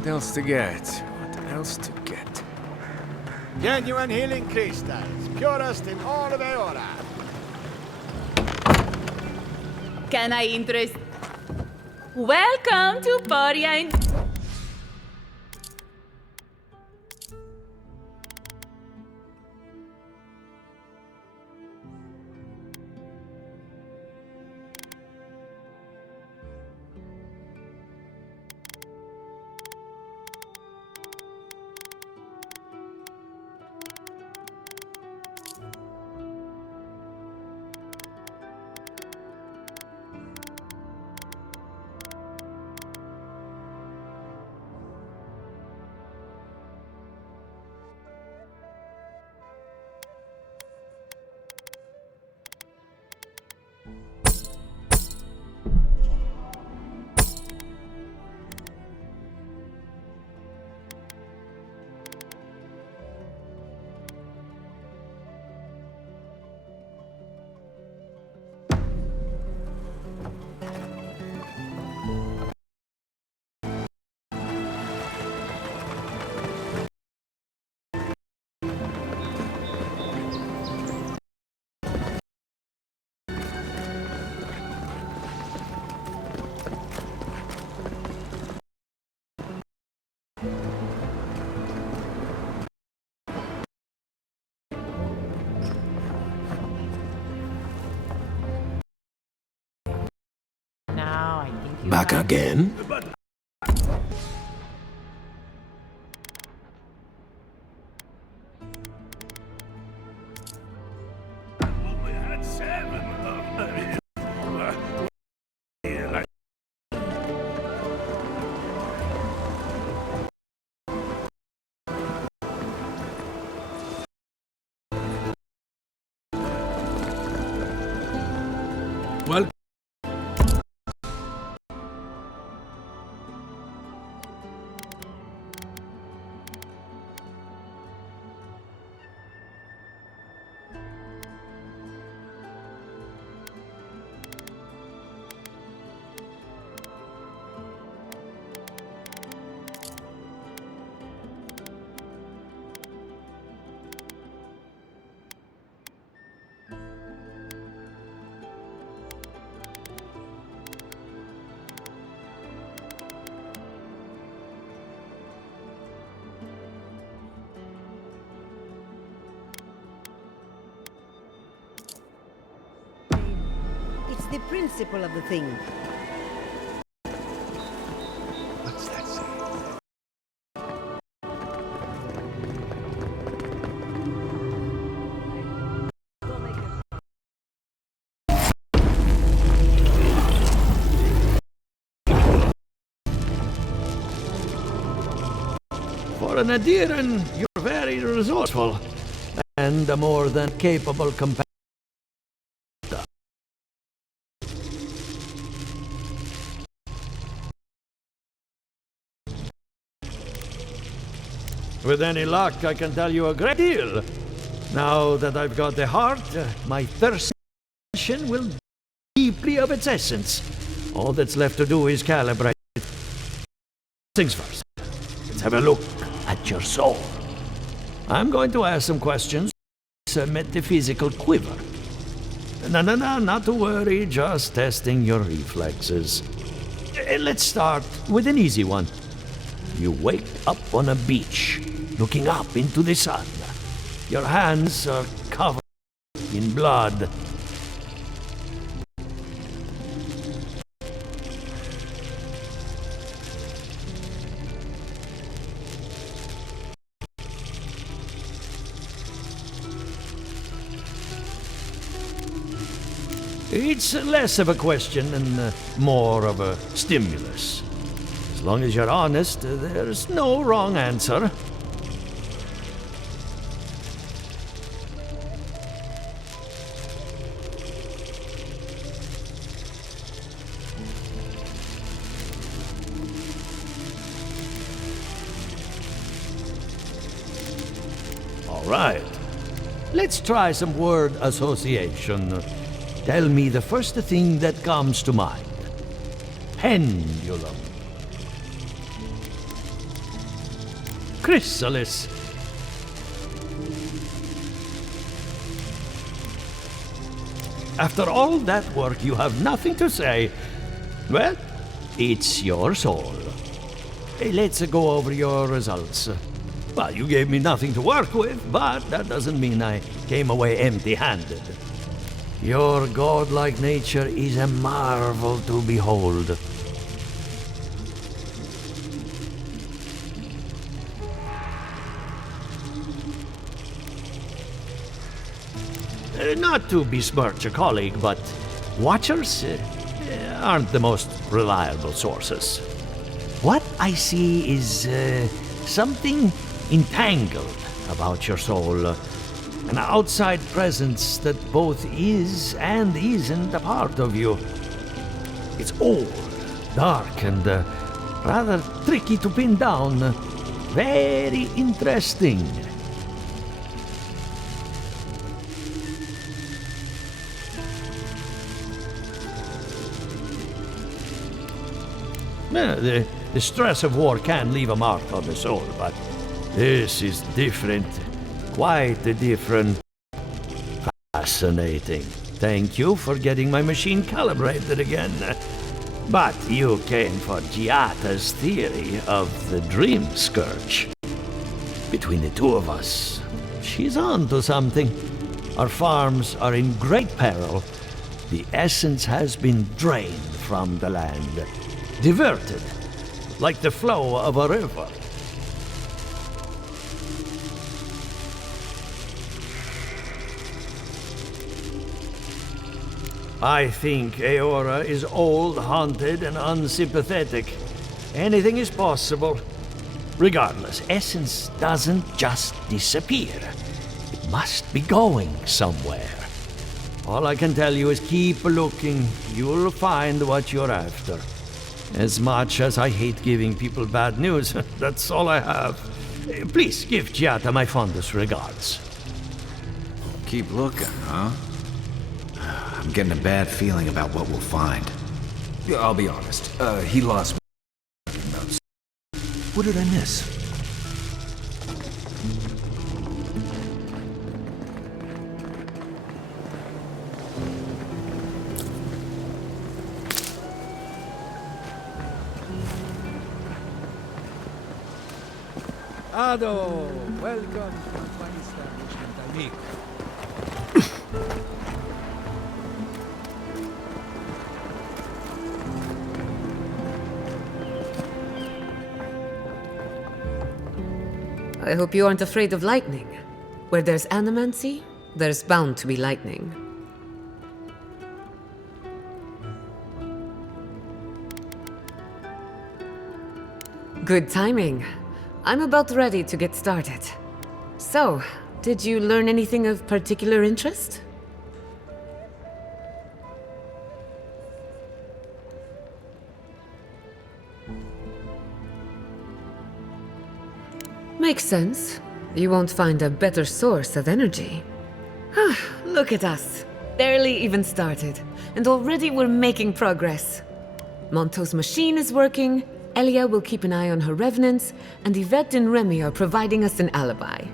What else to get? What else to get? Genuine healing crystals, purest in all of Eora. Can I interest? Welcome to Poria. Now I think you Back again? Well, It's the principle of the thing. What's that say? for an Adiran, you're very resourceful and a more than capable companion. With any luck, I can tell you a great deal. Now that I've got the heart, my thirst will be deeply of its essence. All that's left to do is calibrate it. Things first. Let's have a look at your soul. I'm going to ask some questions. It's a metaphysical quiver. No, not to worry, just testing your reflexes. Let's start with an easy one. You wake up on a beach, looking up into the sun. Your hands are covered in blood. It's less of a question and more of a stimulus. As long as you're honest, there's no wrong answer. All right. Let's try some word association. Tell me the first thing that comes to mind. Pendulum. chrysalis. After all that work, you have nothing to say. Well, it's your soul. Hey, let's go over your results. Well, you gave me nothing to work with, but that doesn't mean I came away empty-handed. Your godlike nature is a marvel to behold. Not to besmirch a colleague, but Watchers aren't the most reliable sources. What I see is something entangled about your soul. An outside presence that both is and isn't a part of you. It's old, dark, and rather tricky to pin down. Very interesting. The stress of war can leave a mark on the soul, but this is different. Quite different. Fascinating. Thank you for getting my machine calibrated again. But you came for Giata's theory of the Dream Scourge. Between the two of us, she's on to something. Our farms are in great peril. The essence has been drained from the land. Diverted, like the flow of a river. I think Eora is old, haunted, and unsympathetic. Anything is possible. Regardless, essence doesn't just disappear. It must be going somewhere. All I can tell you is keep looking. You'll find what you're after. As much as I hate giving people bad news, that's all I have. Please give Giata my fondest regards. Keep looking, huh? I'm getting a bad feeling about what we'll find. Yeah, I'll be honest. He lost me. What did I miss? Ado, welcome to my establishment, amigo. I hope you aren't afraid of lightning. Where there's animancy, there's bound to be lightning. Good timing. I'm about ready to get started. So, did you learn anything of particular interest? Makes sense. You won't find a better source of energy. Look at us. Barely even started, and already we're making progress. Monto's machine is working, Elia will keep an eye on her revenants, and Yvette and Remy are providing us an alibi.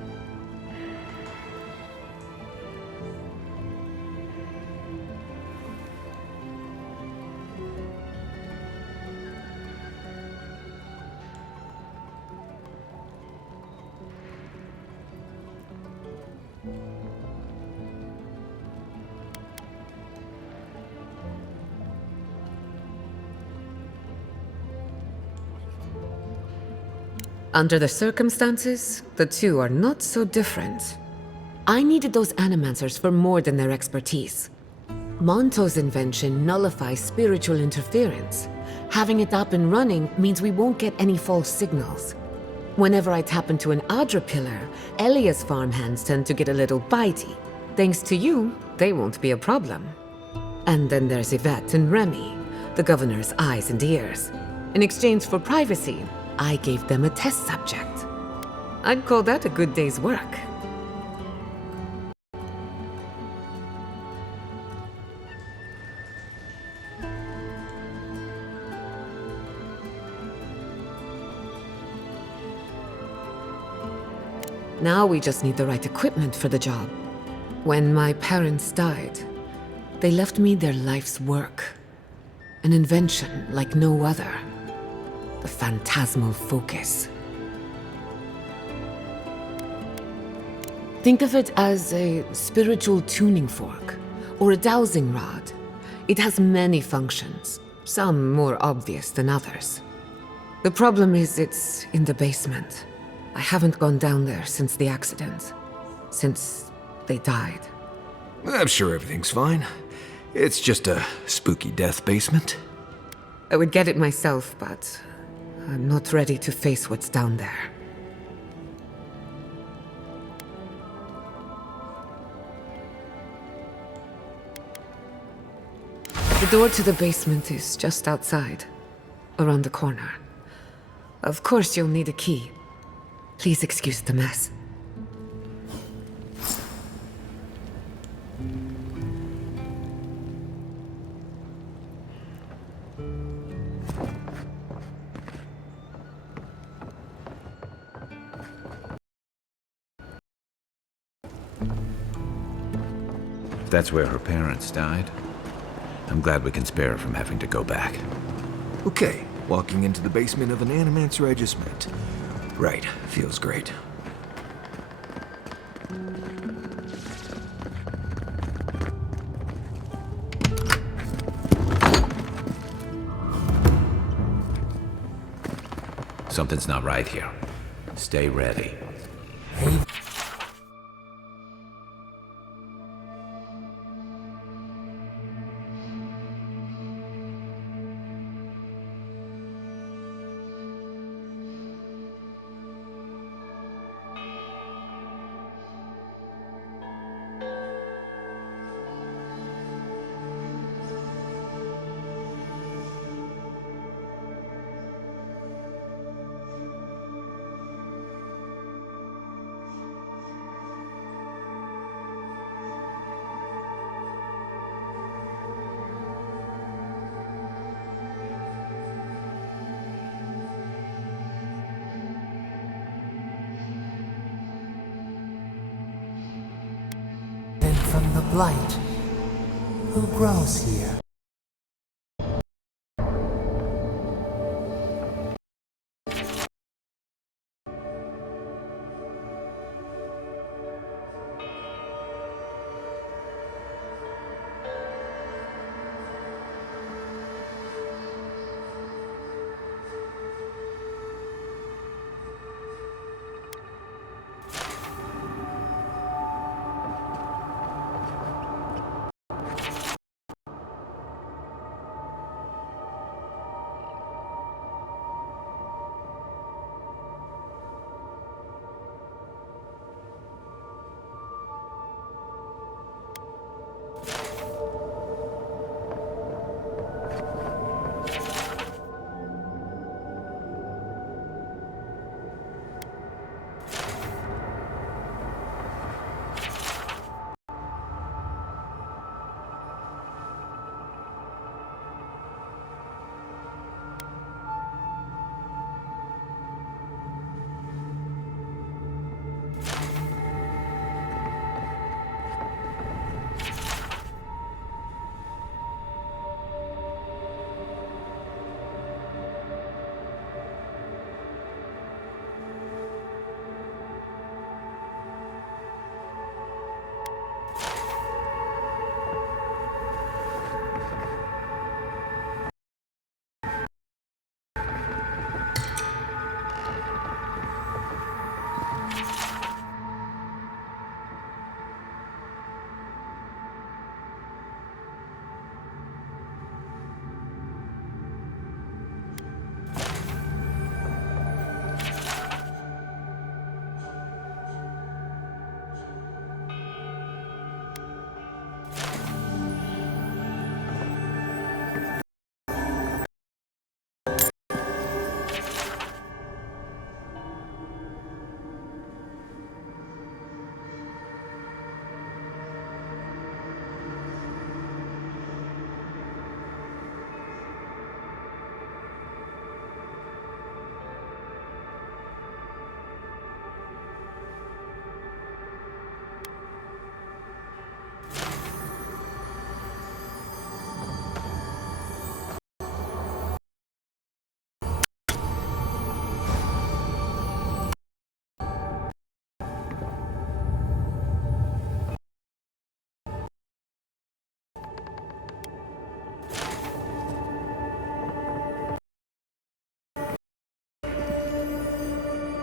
Under the circumstances, the two are not so different. I needed those animancers for more than their expertise. Monto's invention nullifies spiritual interference. Having it up and running means we won't get any false signals. Whenever I tap into an Adra pillar, Elia's farmhands tend to get a little bitey. Thanks to you, they won't be a problem. And then there's Yvette and Remy, the governor's eyes and ears. In exchange for privacy, I gave them a test subject. I'd call that a good day's work. Now we just need the right equipment for the job. When my parents died, they left me their life's work. An invention like no other. The phantasmal focus. Think of it as a spiritual tuning fork, or a dowsing rod. It has many functions, some more obvious than others. The problem is it's in the basement. I haven't gone down there since the accident. Since they died. I'm sure everything's fine. It's just a spooky death basement. I would get it myself, but I'm not ready to face what's down there. The door to the basement is just outside, around the corner. Of course you'll need a key. Please excuse the mess. If that's where her parents died, I'm glad we can spare her from having to go back. Okay, walking into the basement of an animancer I just met. Right, feels great. Something's not right here. Stay ready. From the blight who grows here.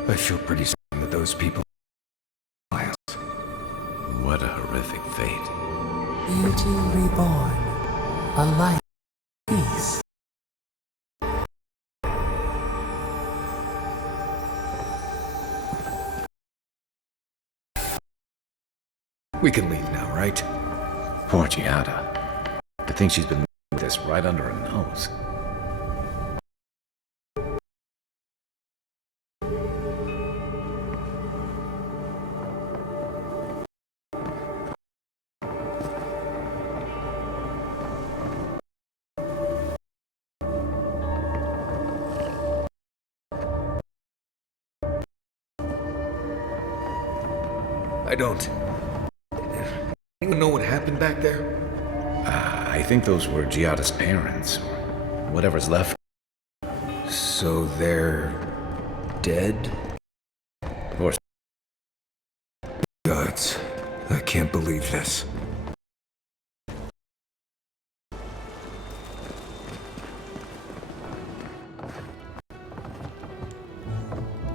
I feel pretty certain that those people are miles. What a horrific fate. Beauty reborn. A life of peace. We can leave now, right? Poor Giada. To think she's been with this right under her nose. I don't. Anyone know what happened back there? I think those were Giada's parents, or whatever's left. So they're dead? Of course. Gods, I can't believe this.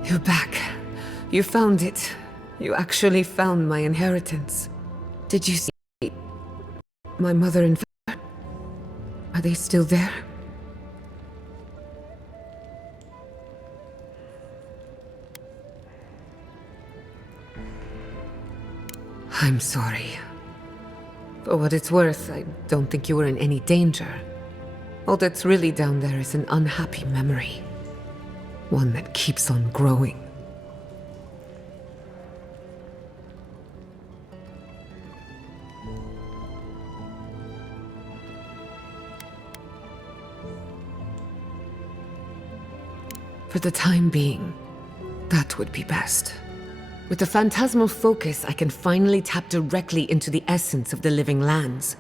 You're back. You found it. You actually found my inheritance. Did you see my mother and father? Are they still there? I'm sorry. For what it's worth, I don't think you were in any danger. All that's really down there is an unhappy memory. One that keeps on growing. For the time being, that would be best. With the phantasmal focus, I can finally tap directly into the essence of the living lands.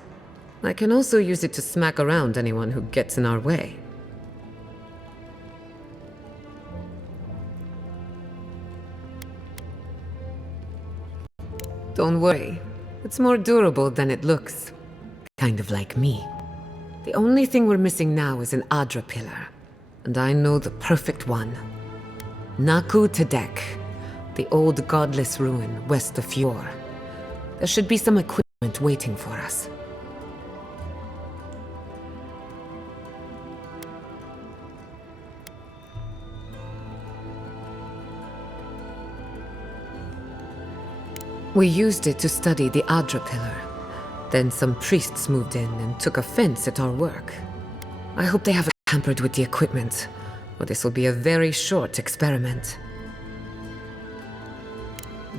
I can also use it to smack around anyone who gets in our way. Don't worry, it's more durable than it looks. Kind of like me. The only thing we're missing now is an Adra pillar. And I know the perfect one. Naku Tedek, the old godless ruin west of Fjord. There should be some equipment waiting for us. We used it to study the Adra pillar. Then some priests moved in and took offense at our work. I hope they haven't tampered with the equipment, or this will be a very short experiment.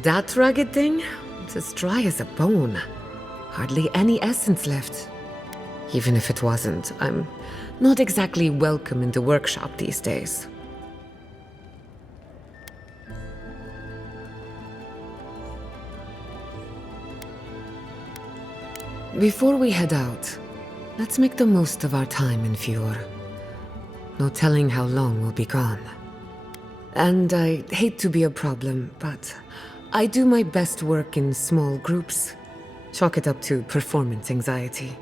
That rugged thing? It's as dry as a bone. Hardly any essence left. Even if it wasn't, I'm not exactly welcome in the workshop these days. Before we head out, let's make the most of our time in Fjord. No telling how long we'll be gone. And I hate to be a problem, but I do my best work in small groups. Chalk it up to performance anxiety.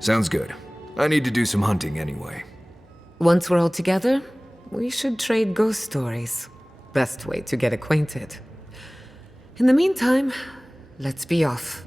Sounds good. I need to do some hunting anyway. Once we're all together, we should trade ghost stories. Best way to get acquainted. In the meantime, let's be off.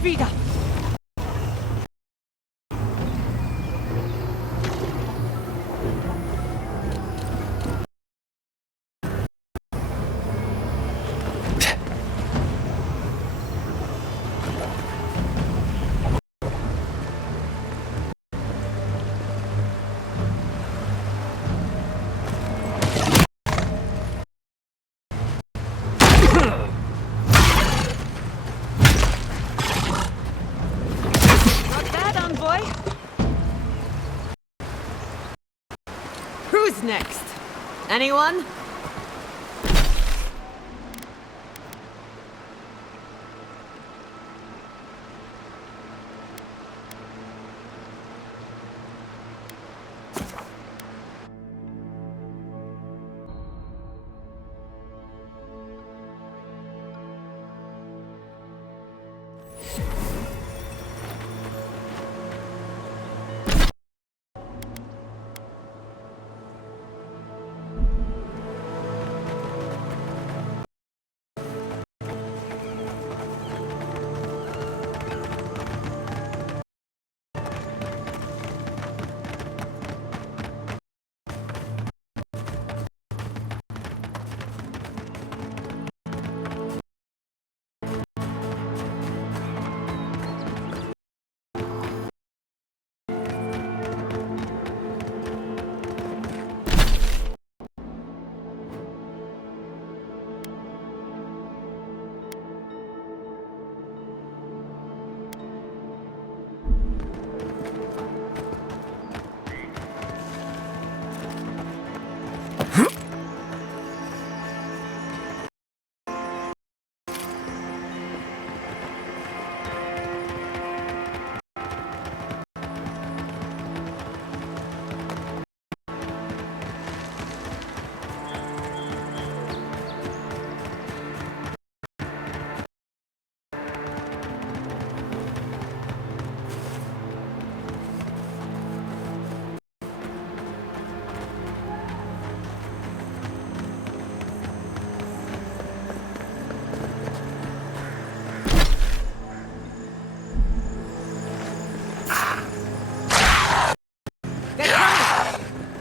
Speed up. Who's next? Anyone?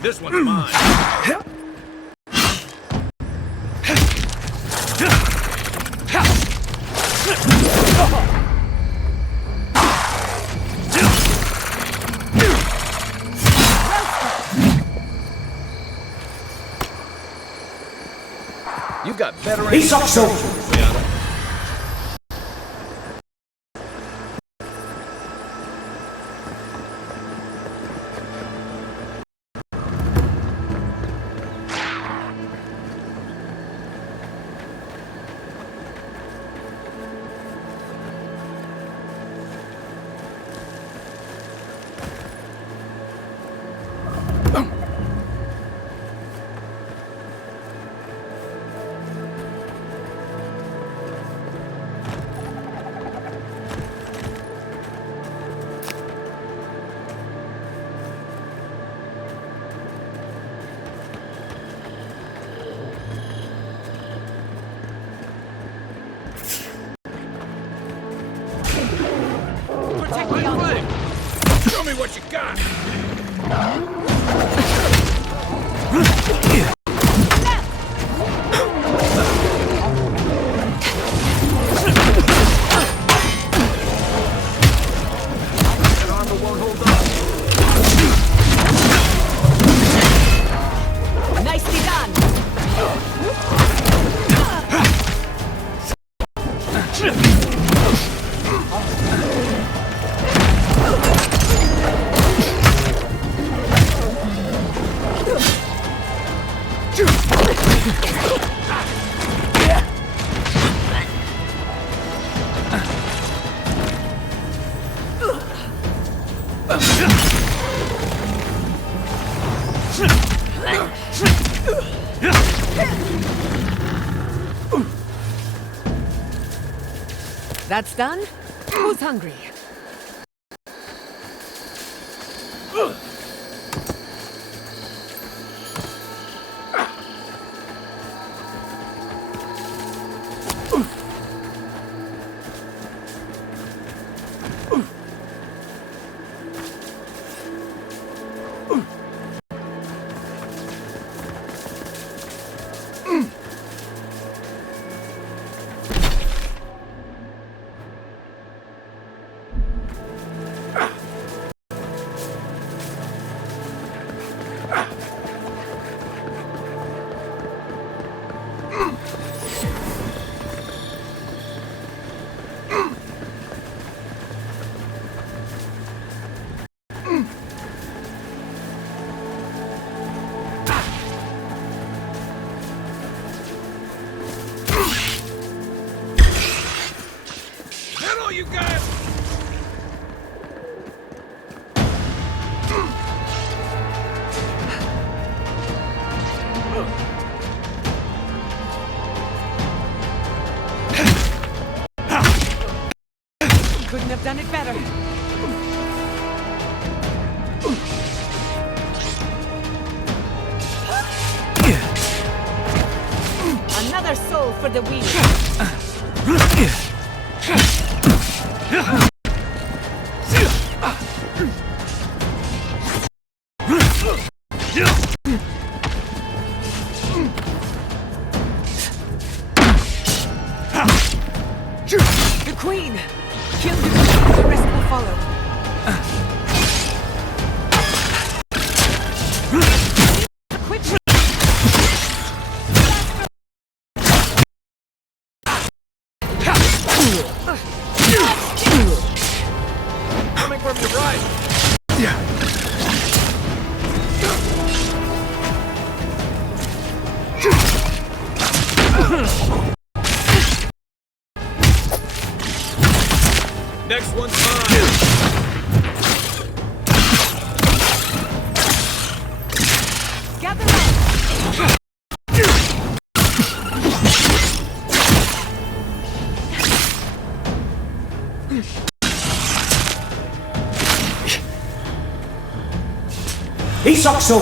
This one's mine. You've got better He's up so. Protect the army. Show me what you got. That armor won't hold up. Nicely done. That's done? Who's hungry? That all you got? Couldn't have done it better. Another soul for the wheel. The Queen! Kill the Queen, the rest will follow. Quickly! coming from your right. Next one's mine. Gather up! Isakso!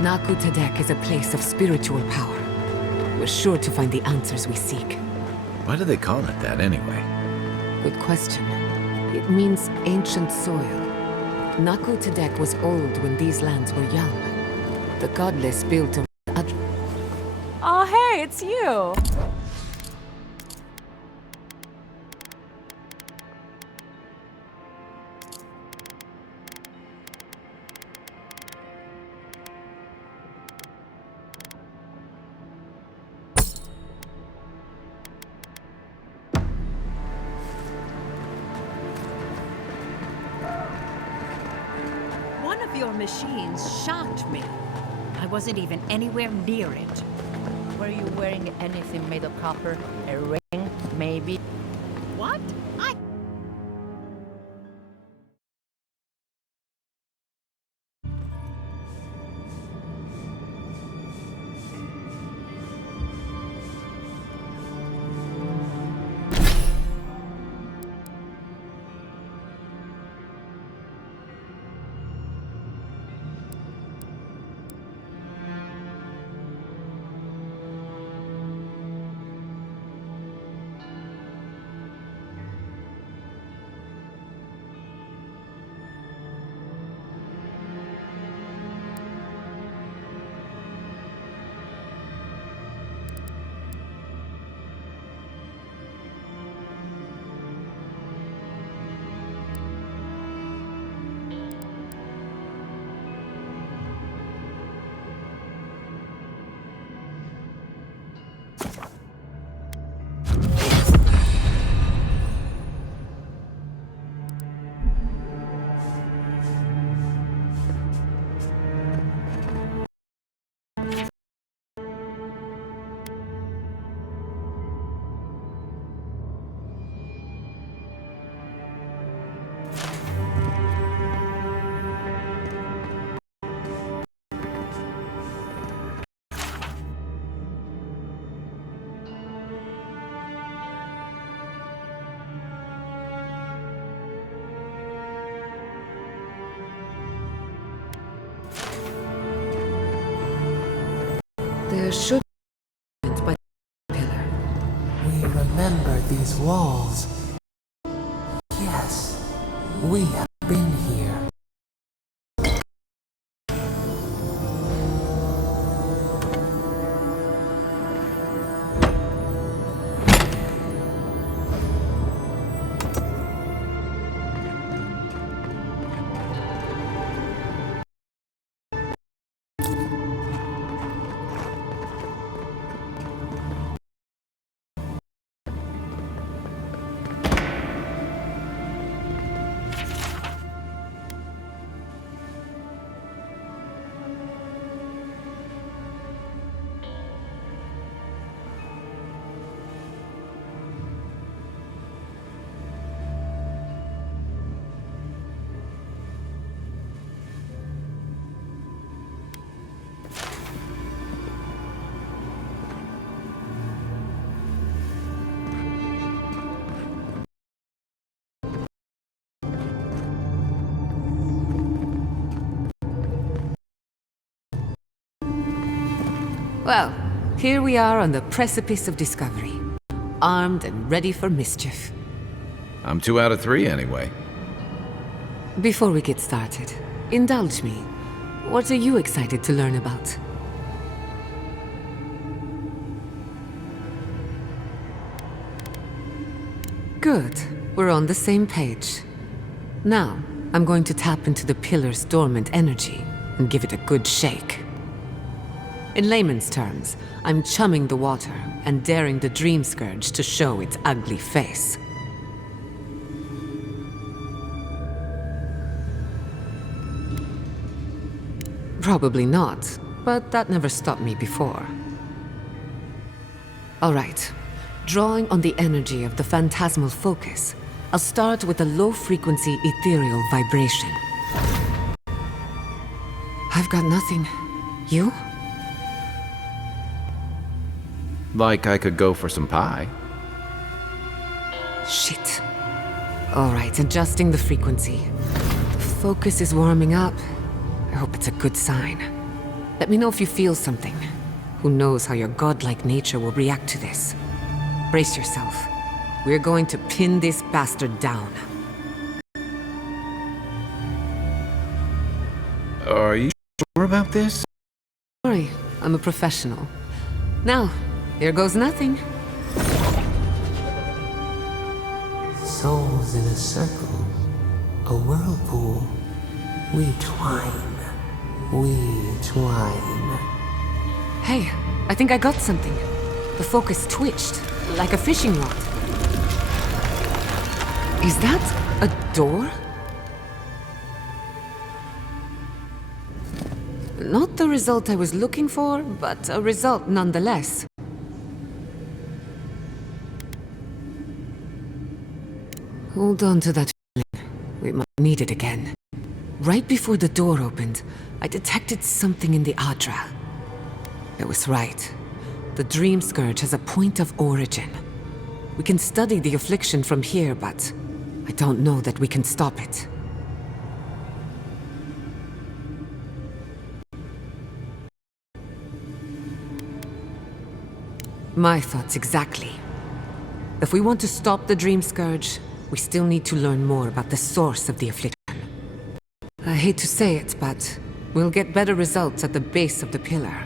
Naku Tadek is a place of spiritual power. We're sure to find the answers we seek. Why do they call it that anyway? Good question. It means ancient soil. Naku Tadek was old when these lands were young. The godless built a... Oh, hey, it's you! One of your machines shocked me. I wasn't even anywhere near it. Were you wearing anything made of copper? A ring, maybe? What? There should be by the pillar. We remember these walls. Yes, we have been here. Well, here we are on the precipice of discovery. Armed and ready for mischief. I'm 2 out of 3 anyway. Before we get started, indulge me. What are you excited to learn about? Good. We're on the same page. Now, I'm going to tap into the pillar's dormant energy and give it a good shake. In layman's terms, I'm chumming the water and daring the Dream Scourge to show its ugly face. Probably not, but that never stopped me before. All right. Drawing on the energy of the phantasmal focus, I'll start with a low-frequency ethereal vibration. I've got nothing. You? Like I could go for some pie. Shit. All right, adjusting the frequency. The focus is warming up. I hope it's a good sign. Let me know if you feel something. Who knows how your godlike nature will react to this? Brace yourself. We're going to pin this bastard down. Are you sure about this? Sorry, I'm a professional. Now, here goes nothing. Souls in a circle, a whirlpool. We twine. We twine. Hey, I think I got something. The focus twitched, like a fishing rod. Is that a door? Not the result I was looking for, but a result nonetheless. Hold on to that feeling. We might need it again. Right before the door opened, I detected something in the Adra. It was right. The Dream Scourge has a point of origin. We can study the affliction from here, but I don't know that we can stop it. My thoughts exactly. If we want to stop the Dream Scourge, we still need to learn more about the source of the affliction. I hate to say it, but we'll get better results at the base of the pillar,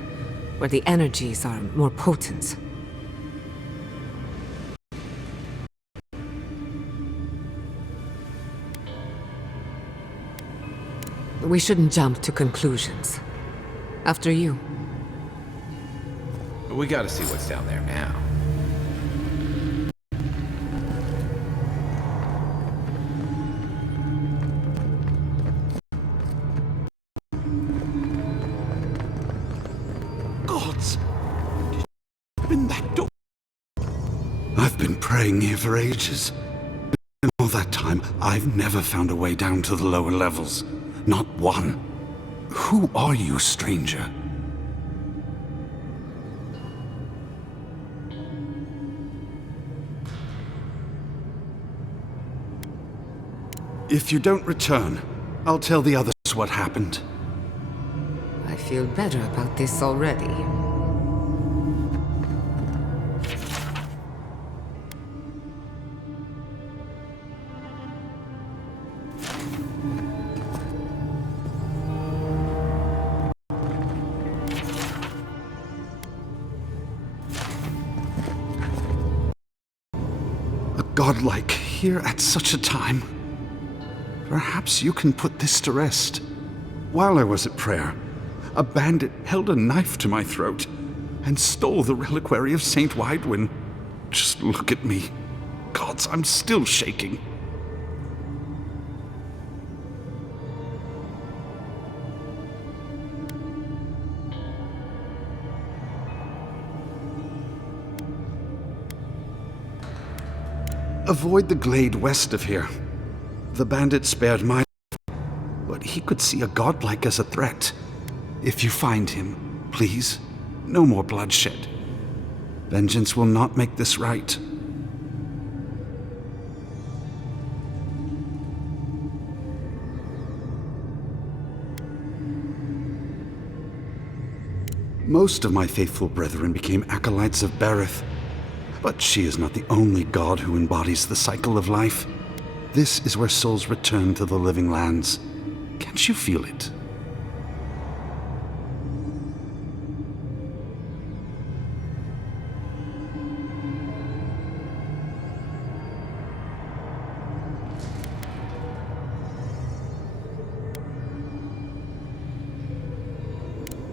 where the energies are more potent. We shouldn't jump to conclusions. After you. We gotta see what's down there now. Gods! Open that door! I've been praying here for ages. In all that time, I've never found a way down to the lower levels. Not one. Who are you, stranger? If you don't return, I'll tell the others what happened. I feel better about this already. A godlike here at such a time. Perhaps you can put this to rest. While I was at prayer, a bandit held a knife to my throat and stole the reliquary of Saint Widwin. Just look at me. Gods, I'm still shaking. Avoid the glade west of here. The bandit spared my life, but he could see a godlike as a threat. If you find him, please, no more bloodshed. Vengeance will not make this right. Most of my faithful brethren became acolytes of Berith, but she is not the only god who embodies the cycle of life. This is where souls return to the living lands. Can't you feel it?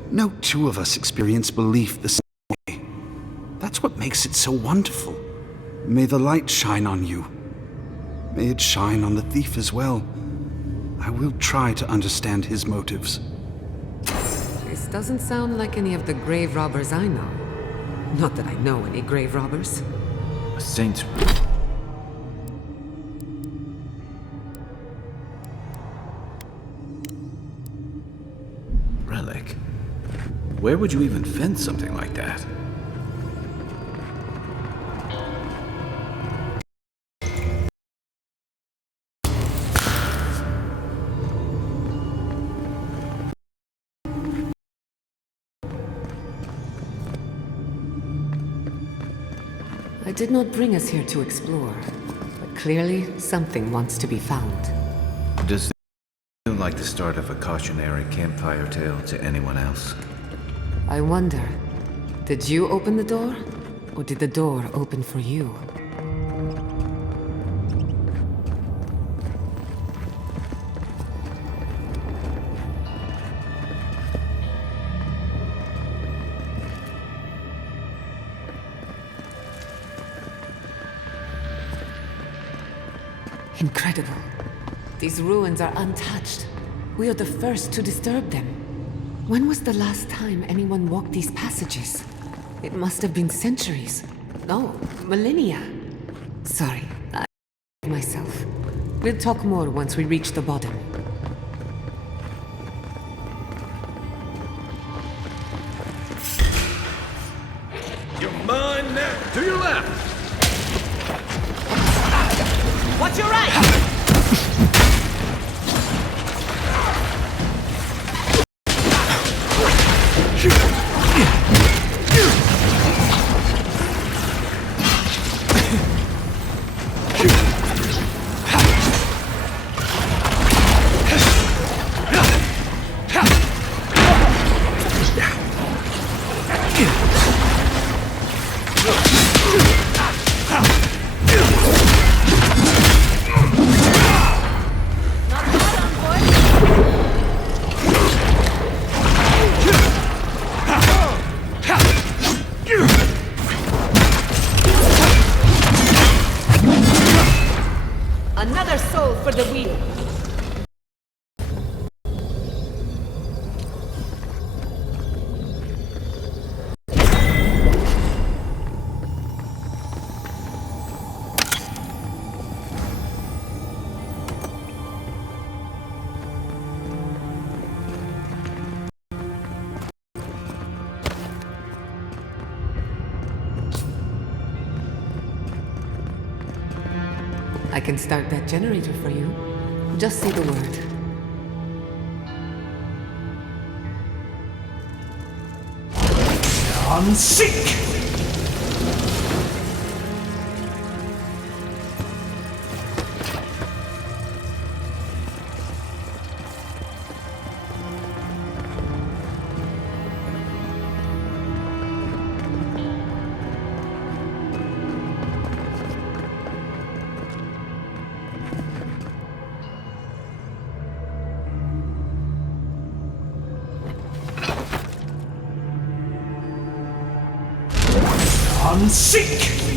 No two of us experience belief the same way. That's what makes it so wonderful. May the light shine on you. May it shine on the thief as well. I will try to understand his motives. This doesn't sound like any of the grave robbers I know. Not that I know any grave robbers. A saint's relic. Where would you even find something like that? I did not bring us here to explore, but clearly something wants to be found. Does this sound like the start of a cautionary campfire tale to anyone else? I wonder, did you open the door? Or did the door open for you? Incredible. These ruins are untouched. We are the first to disturb them. When was the last time anyone walked these passages? It must have been centuries. No, millennia. Sorry, I myself. We'll talk more once we reach the bottom. You're mine now. To your left. Watch your right! Another soul for the wheel. I can start that generator for you. Just say the word. Unseek! Unseek!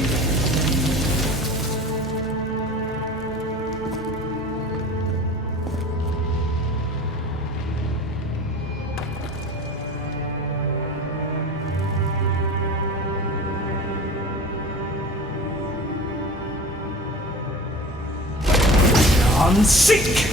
Unseek!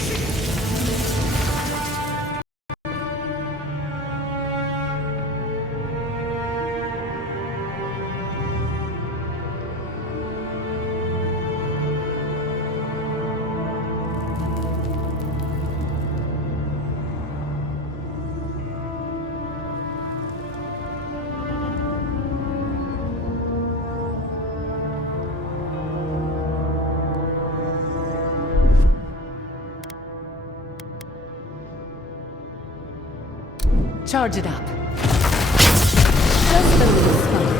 Charge it up. Just a little spark.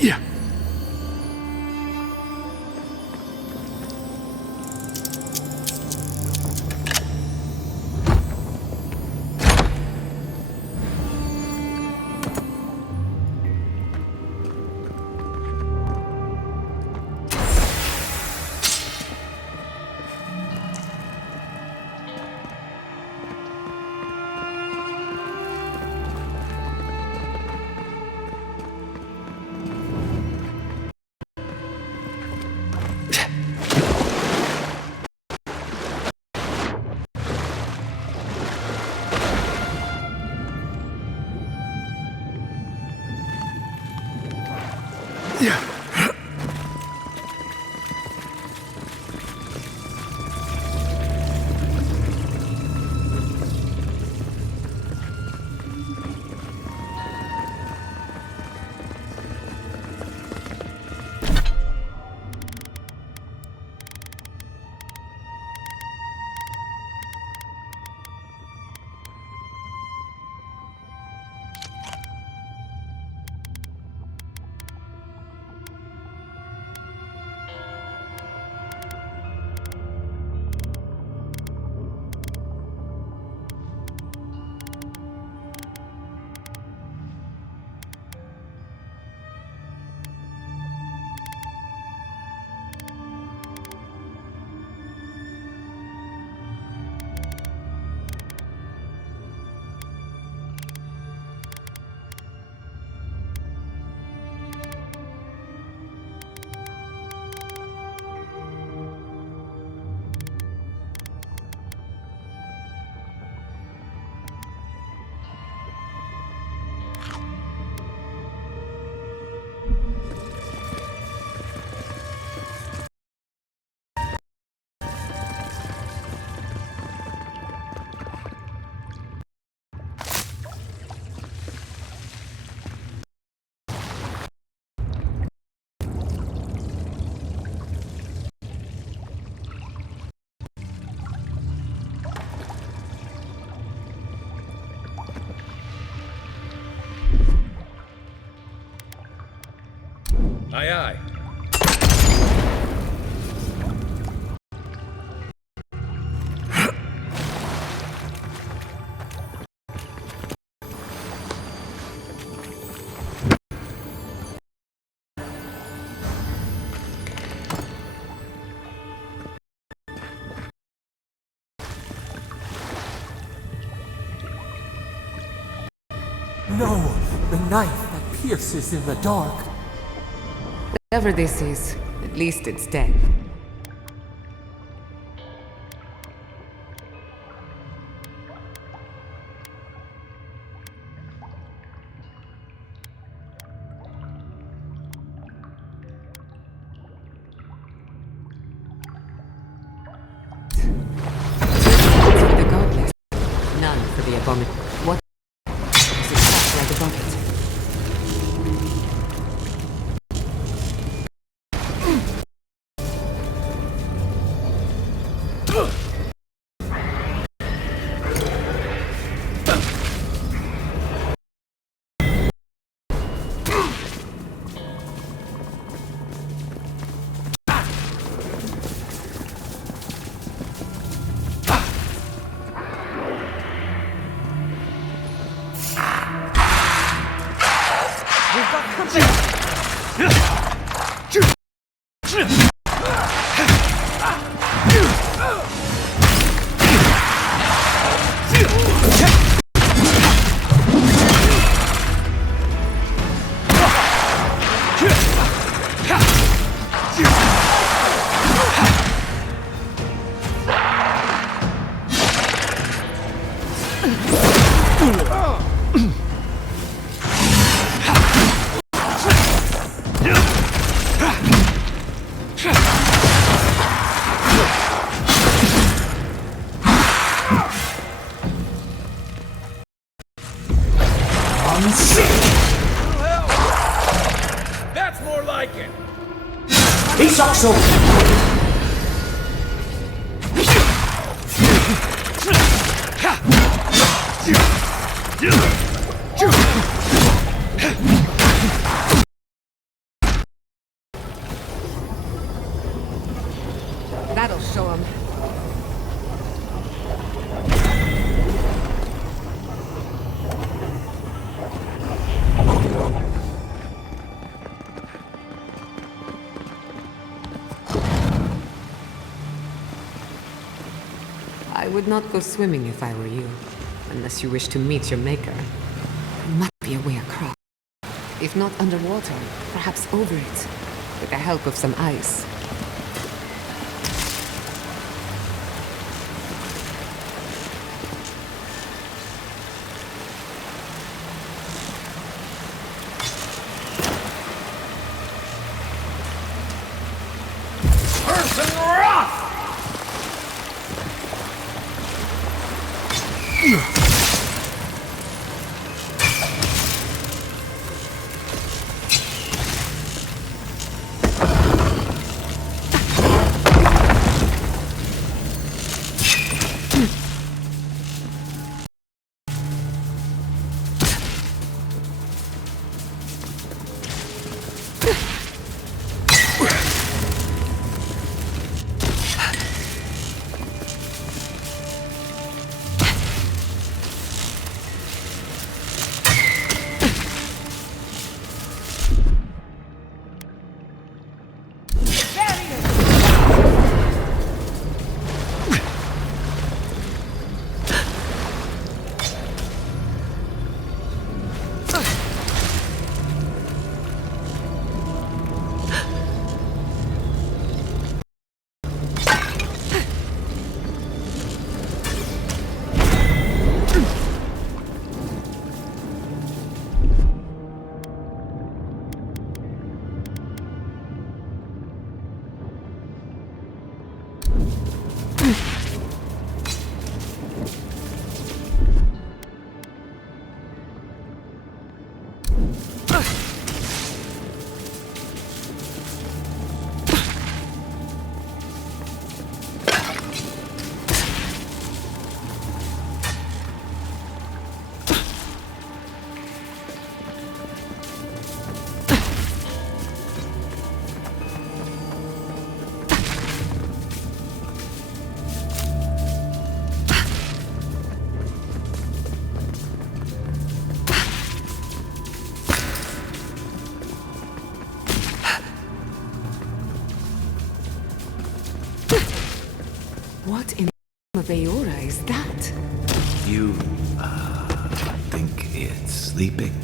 Yeah. Aye, aye. No! The knife that pierces in the dark! Whatever this is, at least it's dead. For the godless, none for the abominable. What is it shaped like a bucket? That's more like it! He's also... That'll show him. I would not go swimming if I were you, unless you wish to meet your maker. There must be a way across. If not underwater, perhaps over it, with the help of some ice. What in of Aora is that? You, think it's sleeping?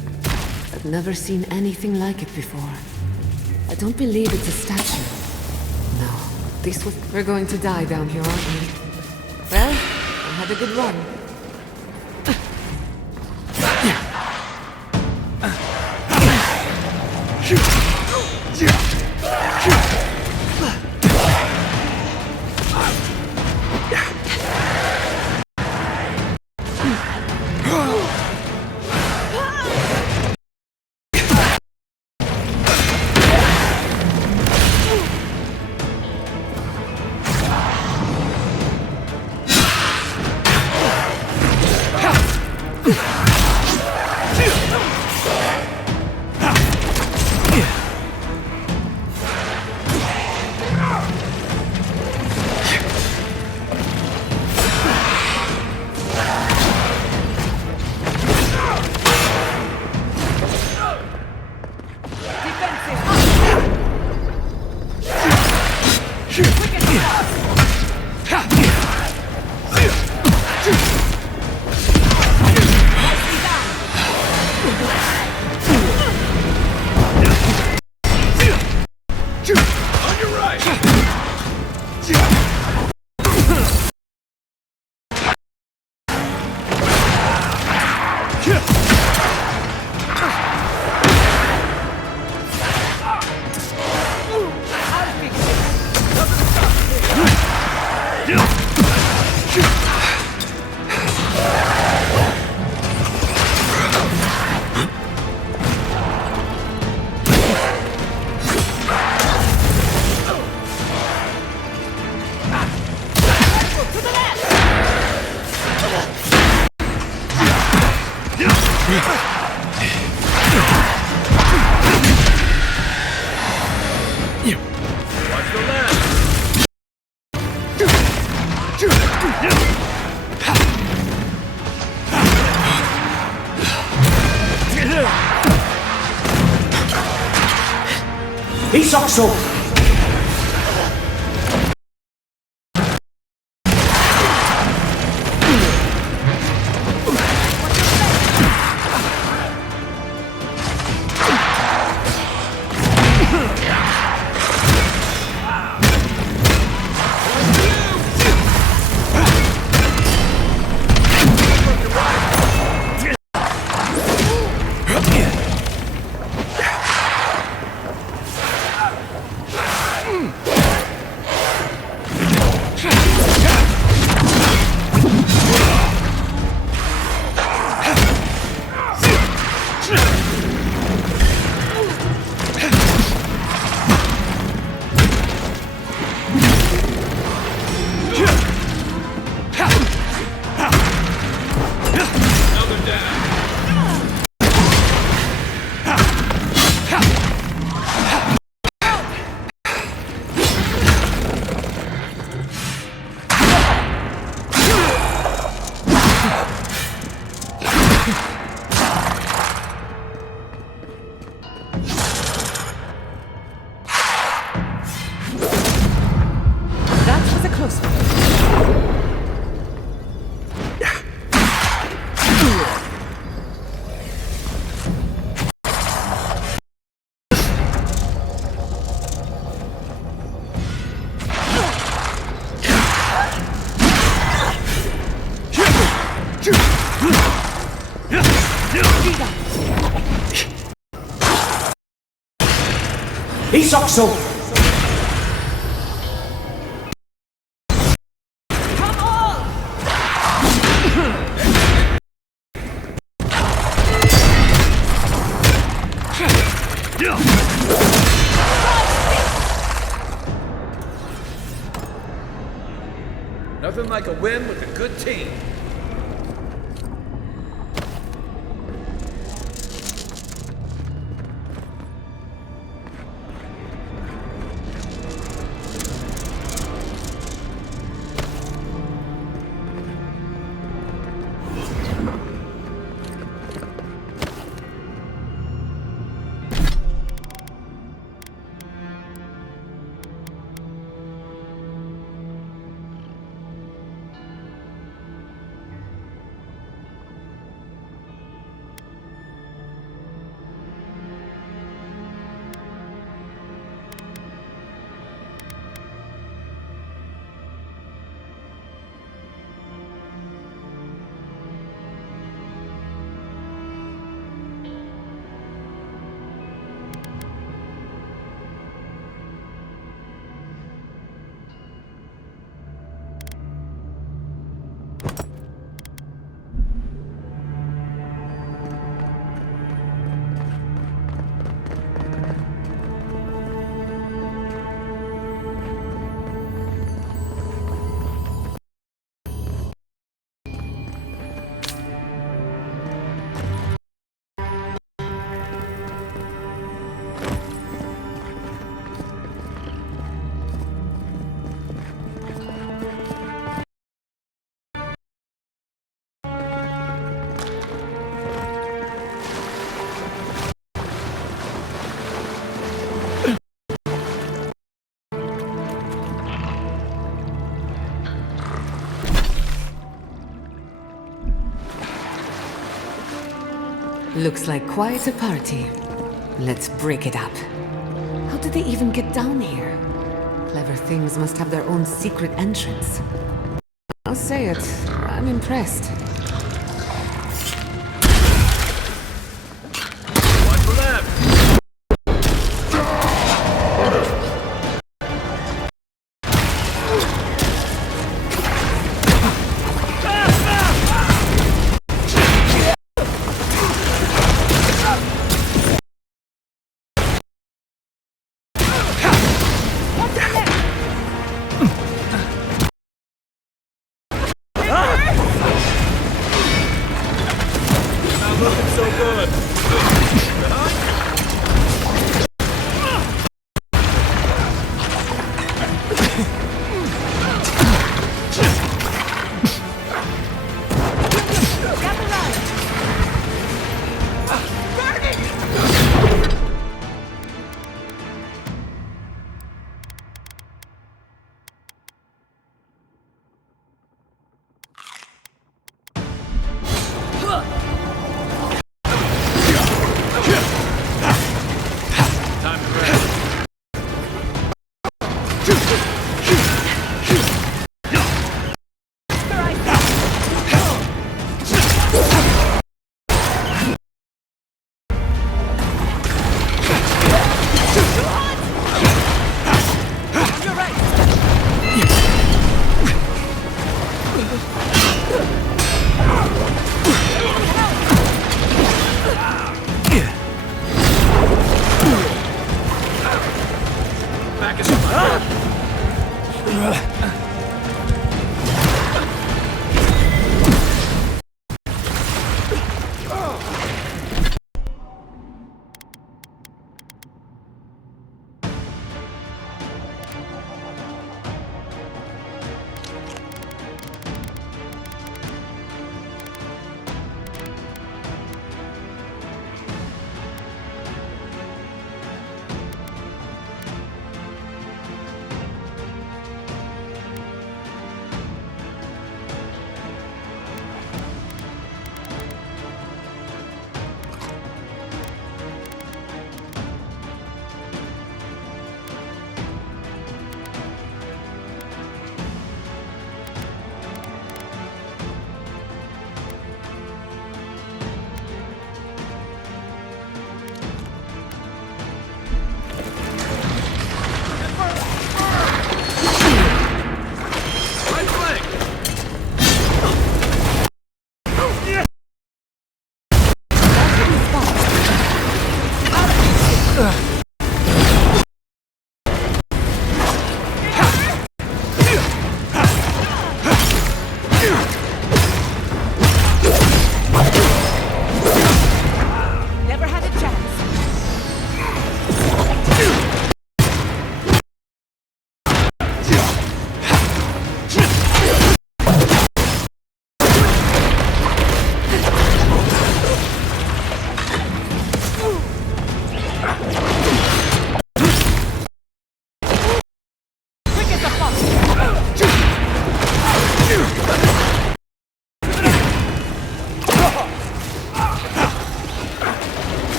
I've never seen anything like it before. I don't believe it's a statue. No, this was... We're going to die down here, aren't we? Well, I had a good run. Isokso! Isokso! Nothing like a win with a good team. Looks like quite a party. Let's break it up. How did they even get down here? Clever things must have their own secret entrance. I'll say it, I'm impressed.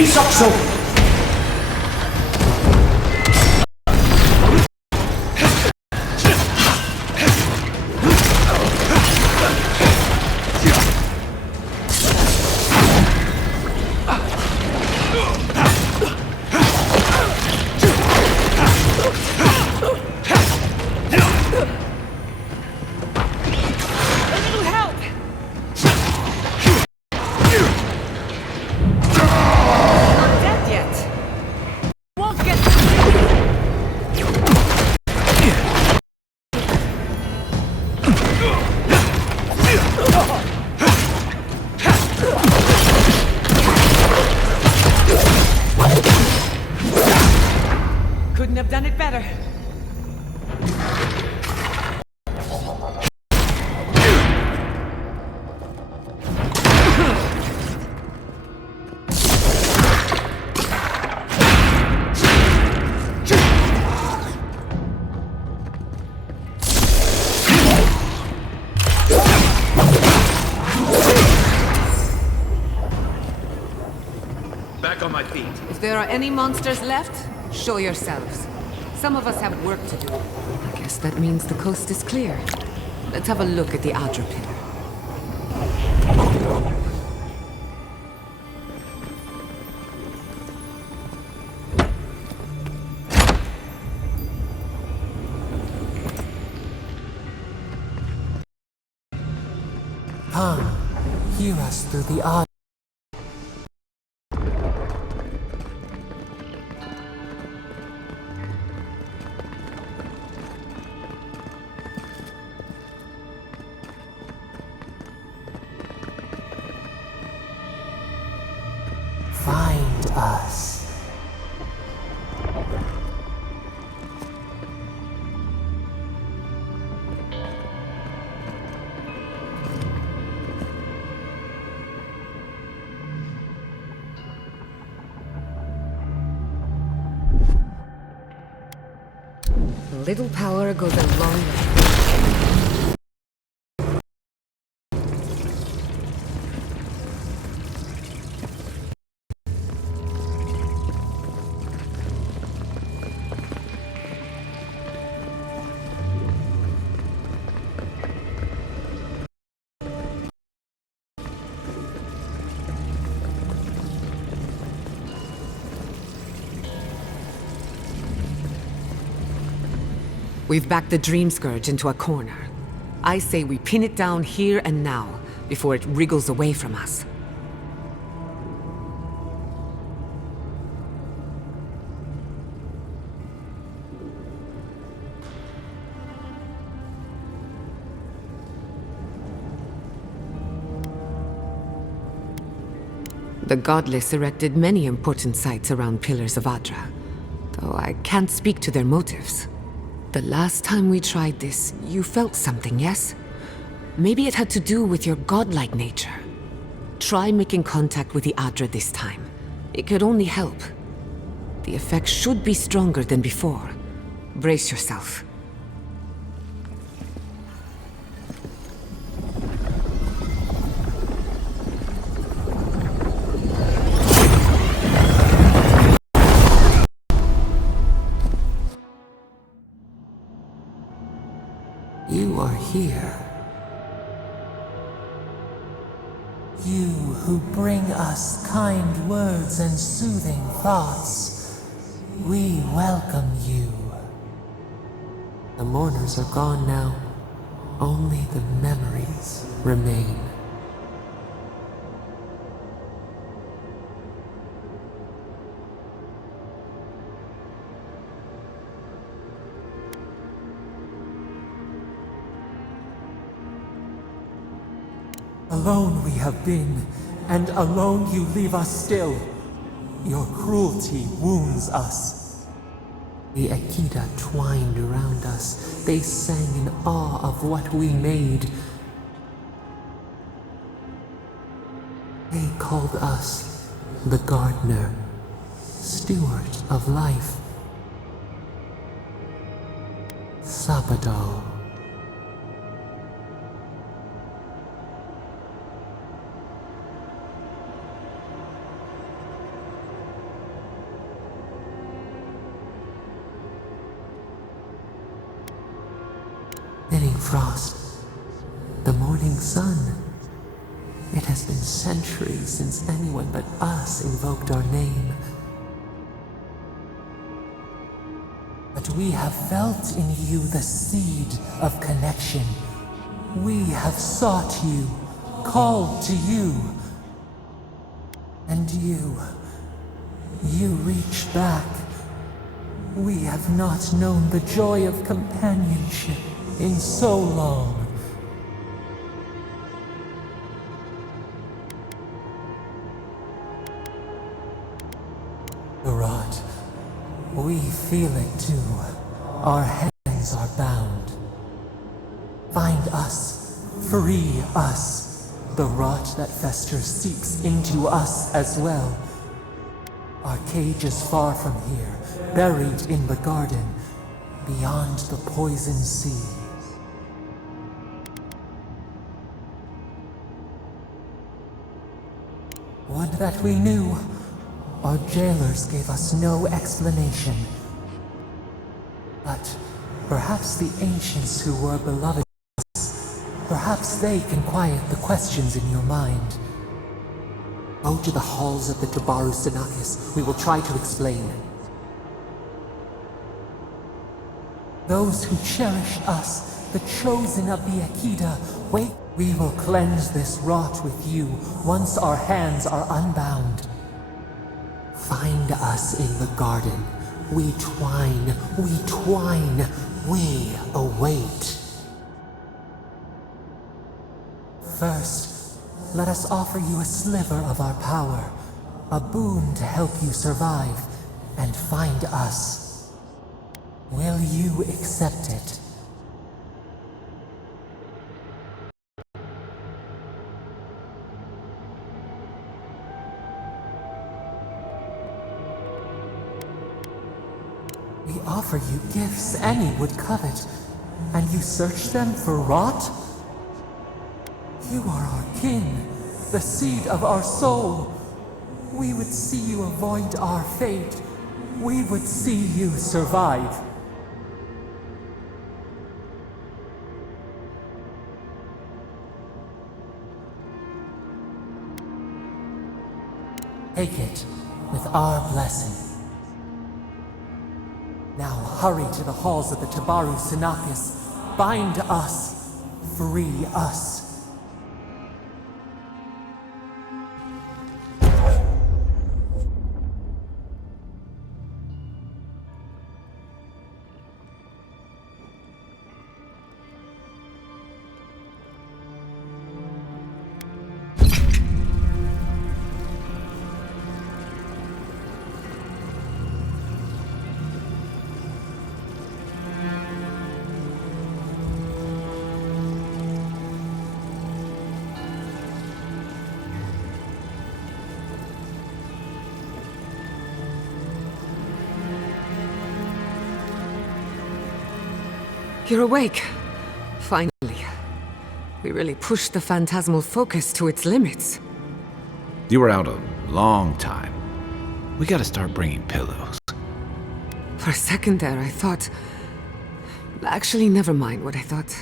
He's also... Couldn't have done it better. Back on my feet. If there are any monsters left, show yourselves. Some of us have work to do. I guess that means the coast is clear. Let's have a look at the Adra pillar. Come, hear us through the eye. Find us. A little power goes a long way. We've backed the Dream Scourge into a corner. I say we pin it down here and now, before it wriggles away from us. The Godless erected many important sites around Pillars of Adra, though I can't speak to their motives. The last time we tried this, you felt something, yes? Maybe it had to do with your godlike nature. Try making contact with the Adra this time. It could only help. The effect should be stronger than before. Brace yourself. You are here. You who bring us kind words and soothing thoughts, we welcome you. The mourners are gone now. Only the memories remain. Alone we have been, and alone you leave us still. Your cruelty wounds us. The Akita twined around us. They sang in awe of what we made. They called us the gardener, steward of life. Sabado. Thinning frost, the morning sun. It has been centuries since anyone but us invoked our name. But we have felt in you the seed of connection. We have sought you, called to you. And you reach back. We have not known the joy of companionship in so long. The rot, we feel it too. Our hands are bound. Find us, free us. The rot that festers seeps into us as well. Our cage is far from here, buried in the garden, beyond the poison sea. Would that we knew. Our jailers gave us no explanation. But perhaps the ancients who were beloved to us, perhaps they can quiet the questions in your mind. Go to the halls of the Tabaru Sinakis. We will try to explain. Those who cherish us, the chosen of the Akida, wait. We will cleanse this rot with you once our hands are unbound. Find us in the garden. We twine, we await. First, let us offer you a sliver of our power, a boon to help you survive and find us. Will you accept it? We offer you gifts any would covet, and you search them for rot? You are our kin, the seed of our soul. We would see you avoid our fate. We would see you survive. Take it with our blessing. Now hurry to the halls of the Tabaru Sinakis. Bind us. Free us. You're awake. Finally. We really pushed the phantasmal focus to its limits. You were out a long time. We gotta start bringing pillows. For a second there, I thought... Actually, never mind what I thought.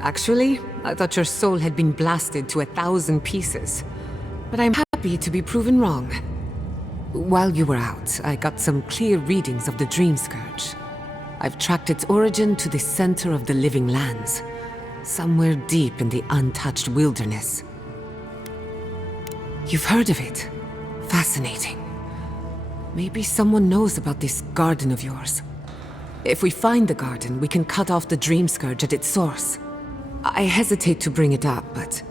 Actually, I thought your soul had been blasted to 1,000 pieces. But I'm happy to be proven wrong. While you were out, I got some clear readings of the Dream Scourge. I've tracked its origin to the center of the living lands, somewhere deep in the untouched wilderness. You've heard of it? Fascinating. Maybe someone knows about this garden of yours. If we find the garden, we can cut off the Dream Scourge at its source. I hesitate to bring it up, but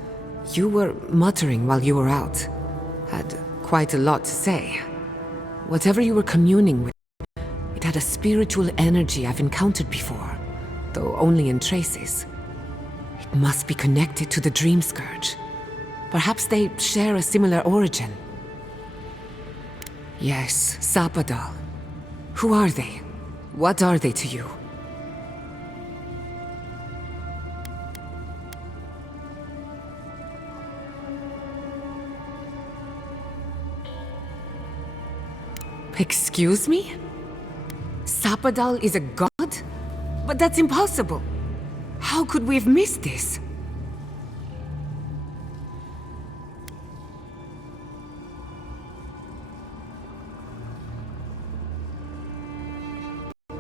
you were muttering while you were out. Had quite a lot to say. Whatever you were communing with, it had a spiritual energy I've encountered before, though only in traces. It must be connected to the Dream Scourge. Perhaps they share a similar origin. Yes, Sapadal. Who are they? What are they to you? Excuse me? Sapadal is a god? But that's impossible. How could we have missed this?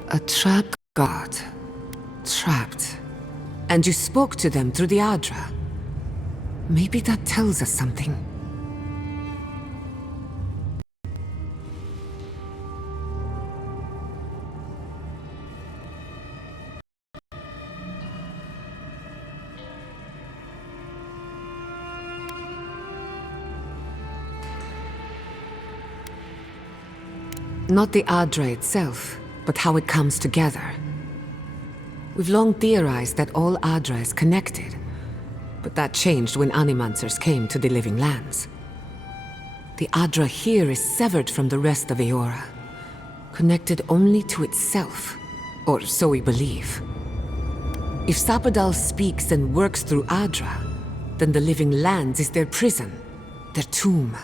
A trapped god. Trapped. And you spoke to them through the Adra. Maybe that tells us something. Not the Adra itself, but how it comes together. We've long theorized that all Adra is connected, but that changed when Animancers came to the Living Lands. The Adra here is severed from the rest of Eora, connected only to itself, or so we believe. If Sapadal speaks and works through Adra, then the Living Lands is their prison, their tomb.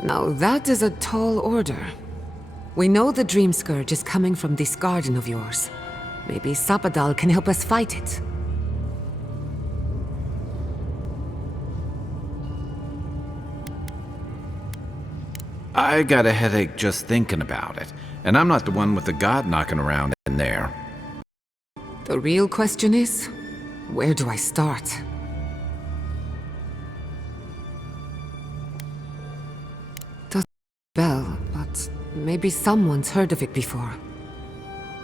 Now that is a tall order. We know the Dream Scourge is coming from this garden of yours. Maybe Sapadal can help us fight it. I got a headache just thinking about it, and I'm not the one with the god knocking around in there. The real question is, where do I start? Bell, but maybe someone's heard of it before.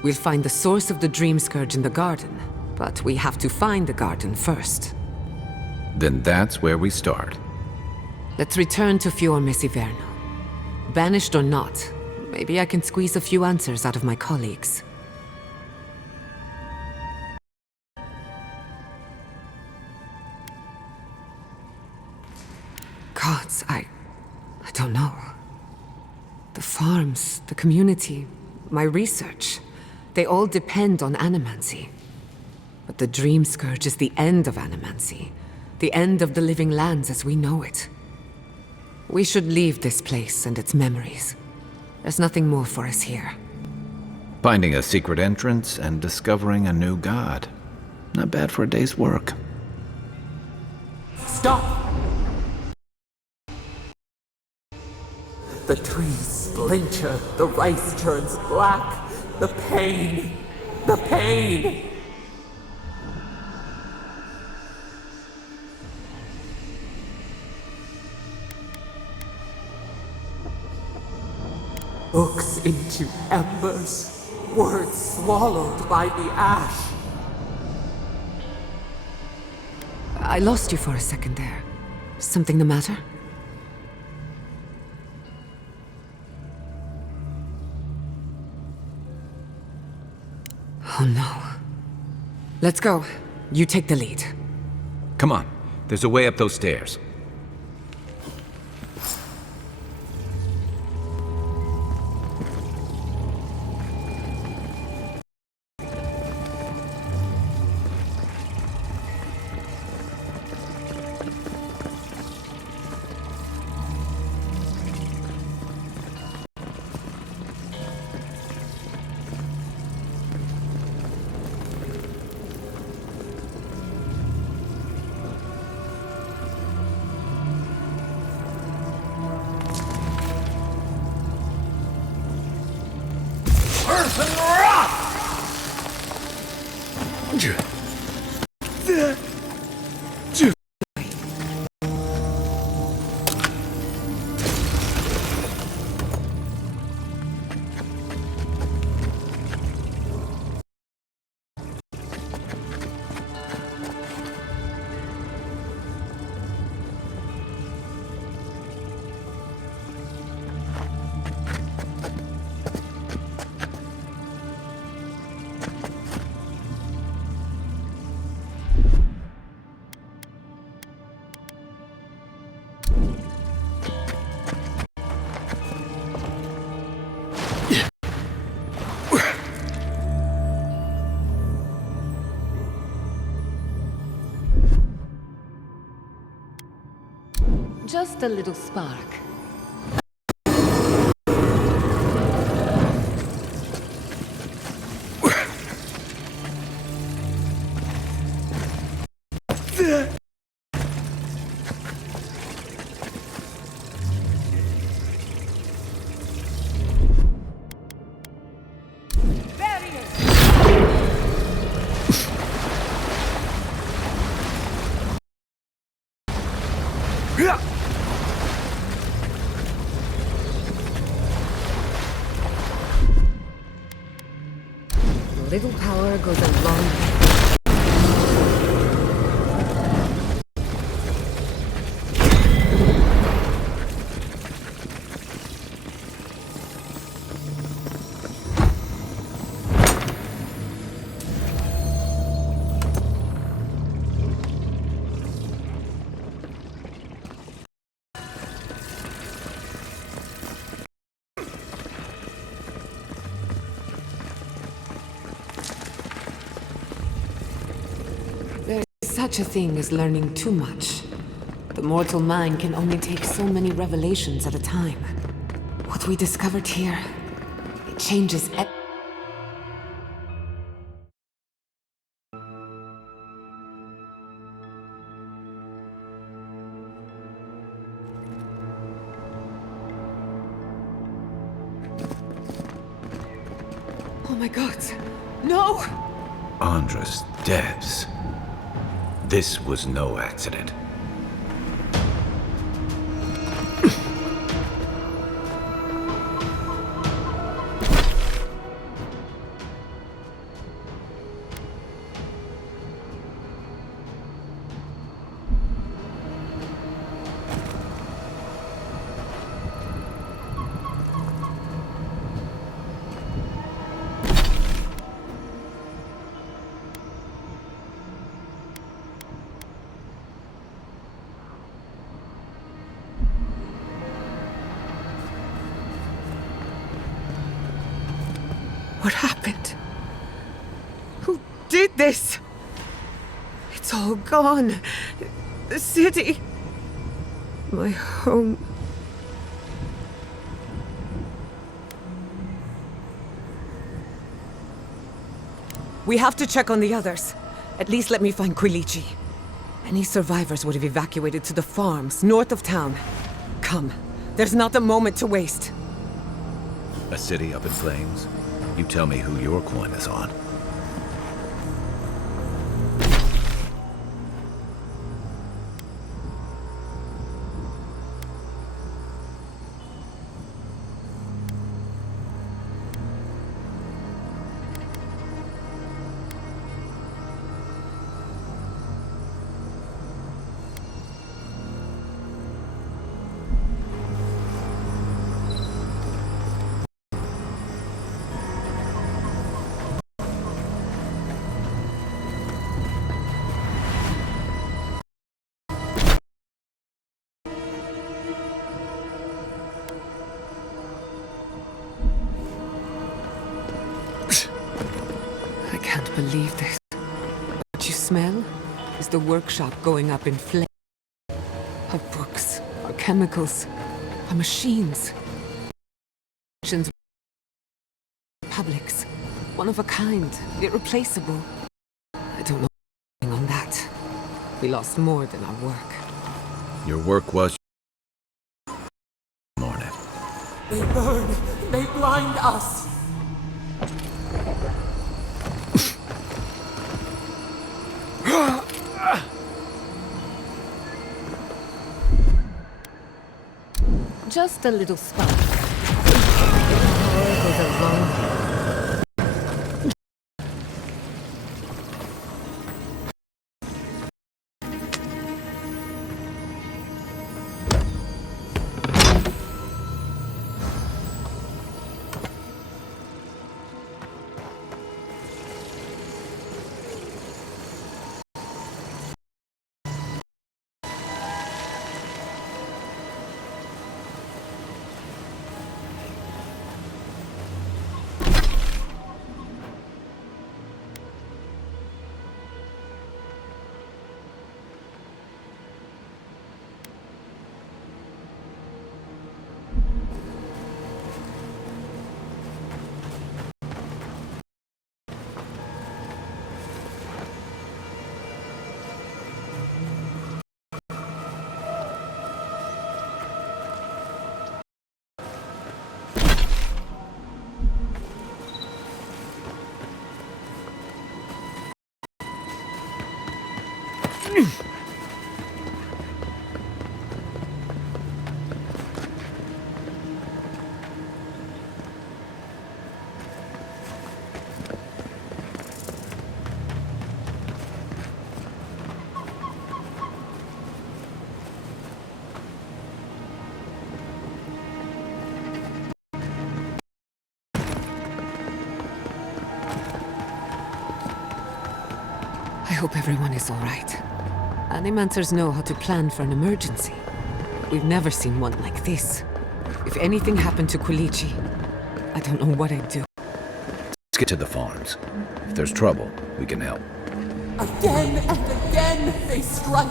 We'll find the source of the Dream Scourge in the garden, but we have to find the garden first. Then that's where we start. Let's return to Fior Mesiverno. Banished or not, maybe I can squeeze a few answers out of my colleagues. Gods, I don't know. The farms, the community, my research, they all depend on animancy. But the Dream Scourge is the end of animancy, the end of the Living Lands as we know it. We should leave this place and its memories. There's nothing more for us here. Finding a secret entrance and discovering a new god. Not bad for a day's work. Stop! The trees splinter, the rice turns black. The pain! The pain! Books into embers, words swallowed by the ash. I lost you for a second there. Something the matter? Oh no. Let's go. You take the lead. Come on, there's a way up those stairs. Just a little spark. Little power goes a long way. such a thing as learning too much. The mortal mind can only take so many revelations at a time. What we discovered here, it changes Oh my god. No! Andra's deaths. This was no accident. What happened? Who did this? It's all gone. The city. My home. We have to check on the others. At least let me find Quilici. Any survivors would have evacuated to the farms north of town. Come. There's not a moment to waste. A city up in flames? You tell me who your coin is on. I can't believe this. What you smell is the workshop going up in flames. Our books, our chemicals, our machines. Publics. One of a kind, irreplaceable. I don't know anything on that. We lost more than our work. Your work was... Morning. They burn. They blind us. Just a little spark. Power goes a long way. I hope everyone is all right. Animancers know how to plan for an emergency. We've never seen one like this. If anything happened to Quilici, I don't know what I'd do. Let's get to the farms. If there's trouble, we can help. Again and again they strike.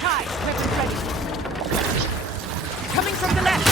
Kai, weapons ready. Coming from the left.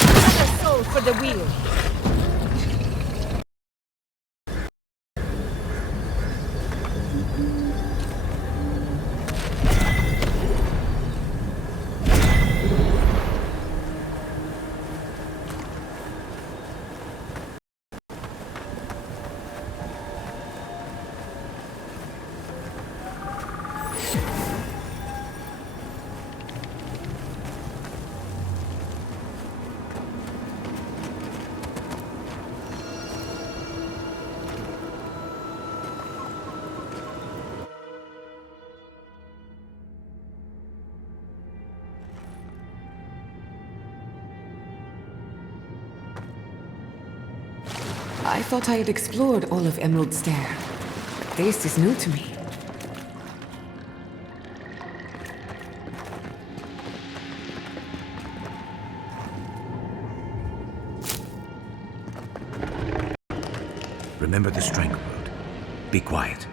Another soul for the wheel. I thought I had explored all of Emerald Stair. This is new to me. Remember the Strangleroot. Be quiet.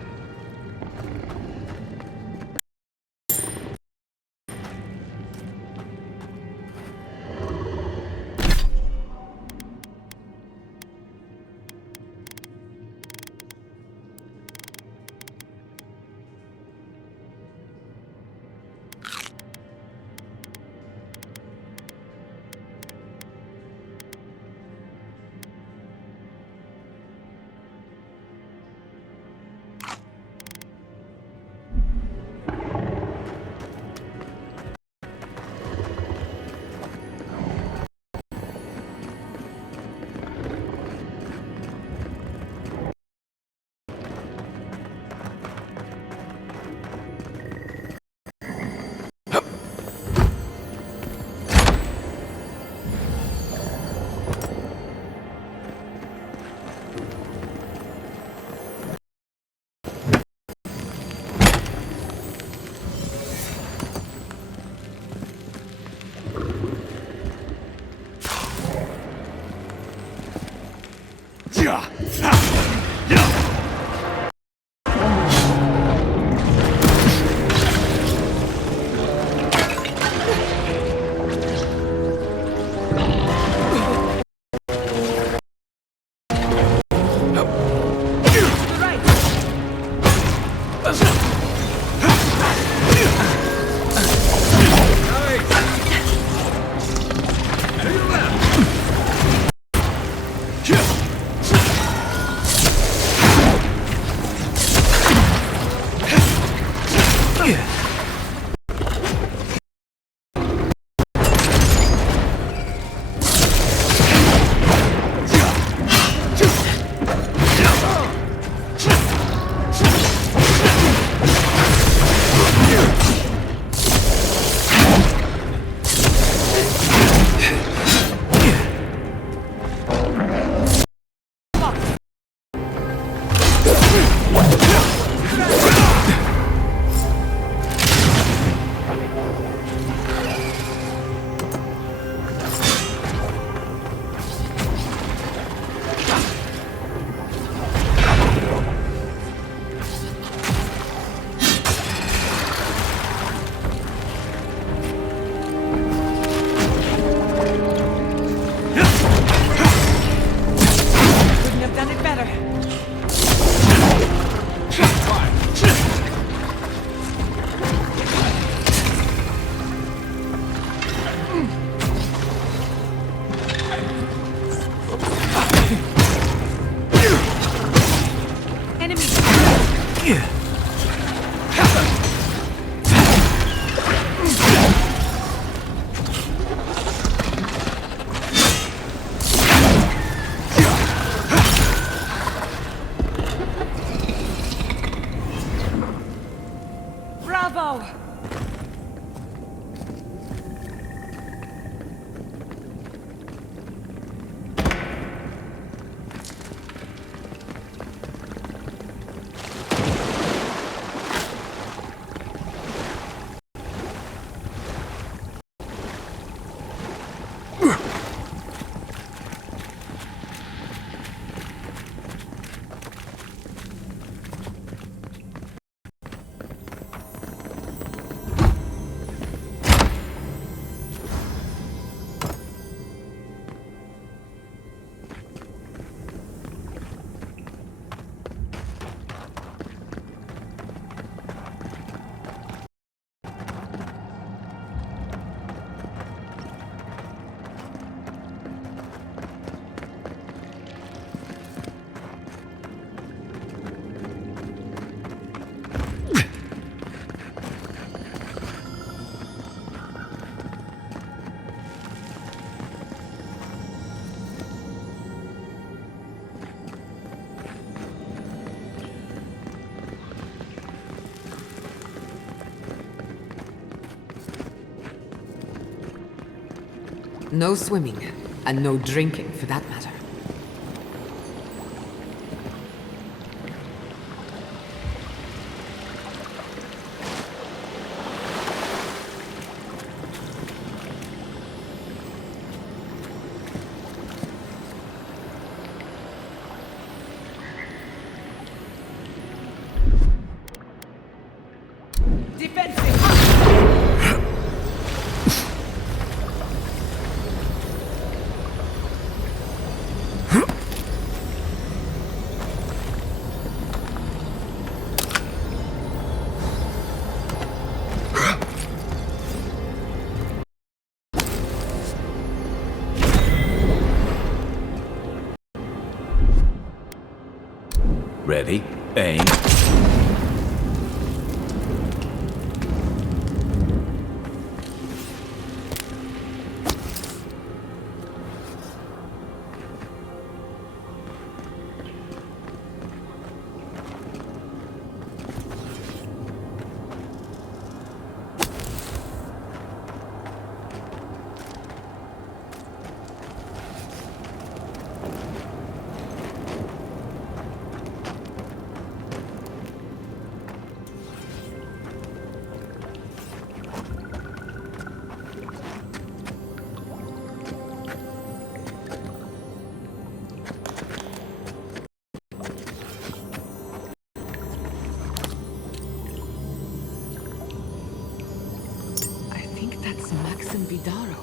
No swimming, and no drinking for that matter. Ready, aim. I think that's Maxim Vidaro.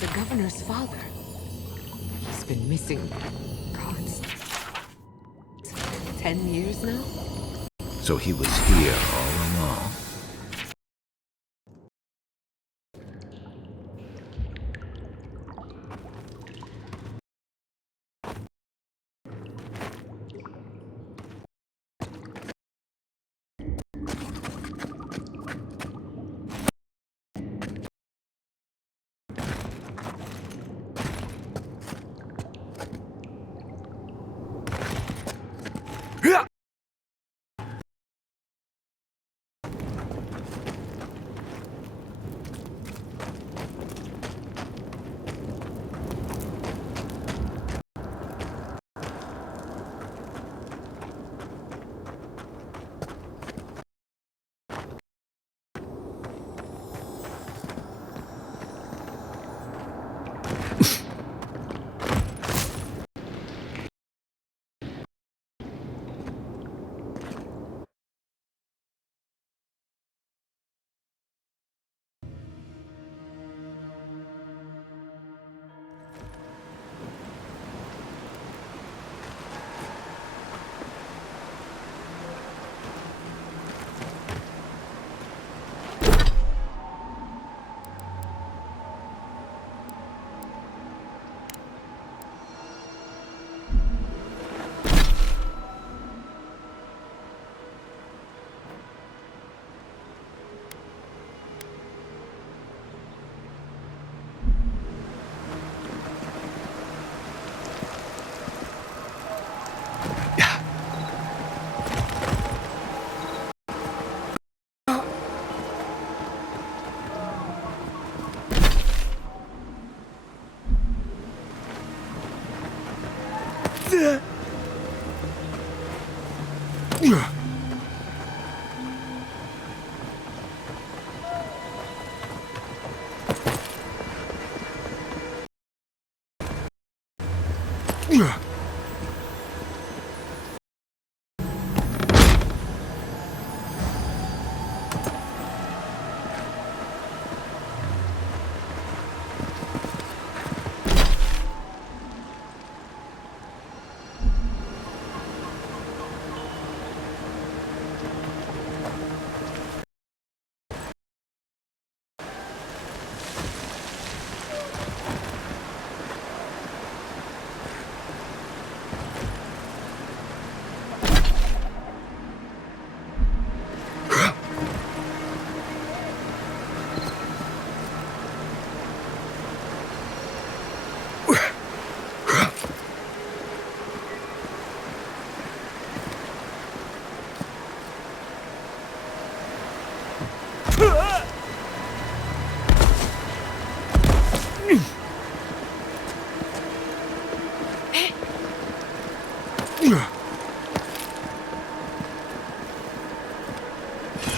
The governor's father. He's been missing, God, 10 years now? So he was here all along.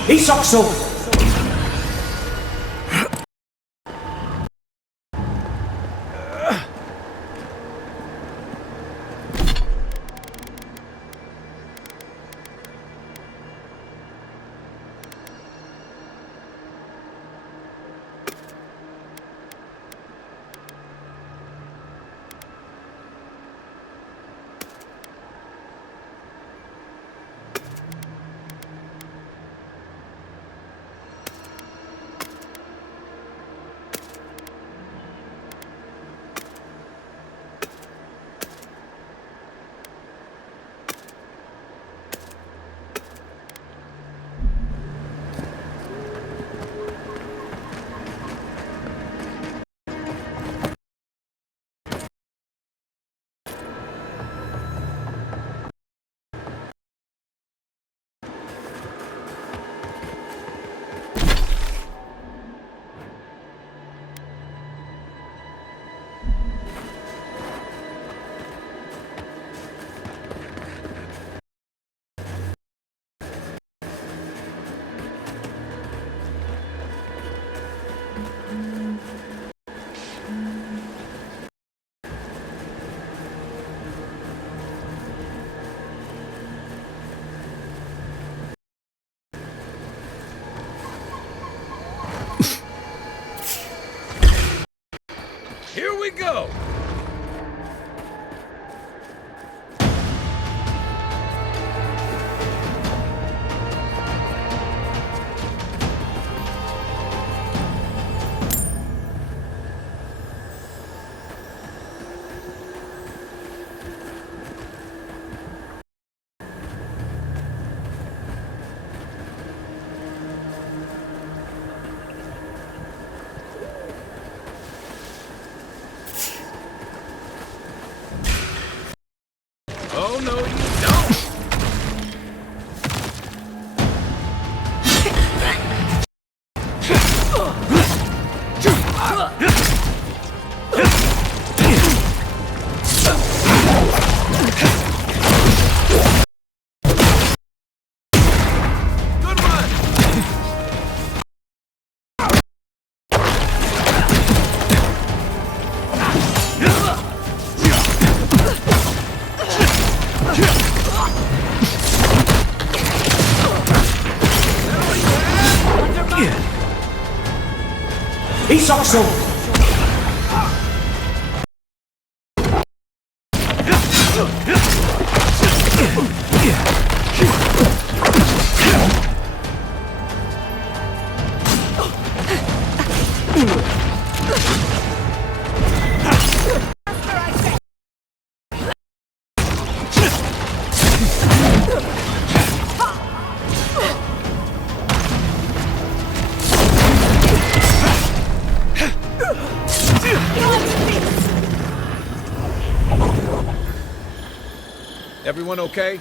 Isokso! Here we go! Oh, no, you don't! Good one! Isokso! Everyone okay?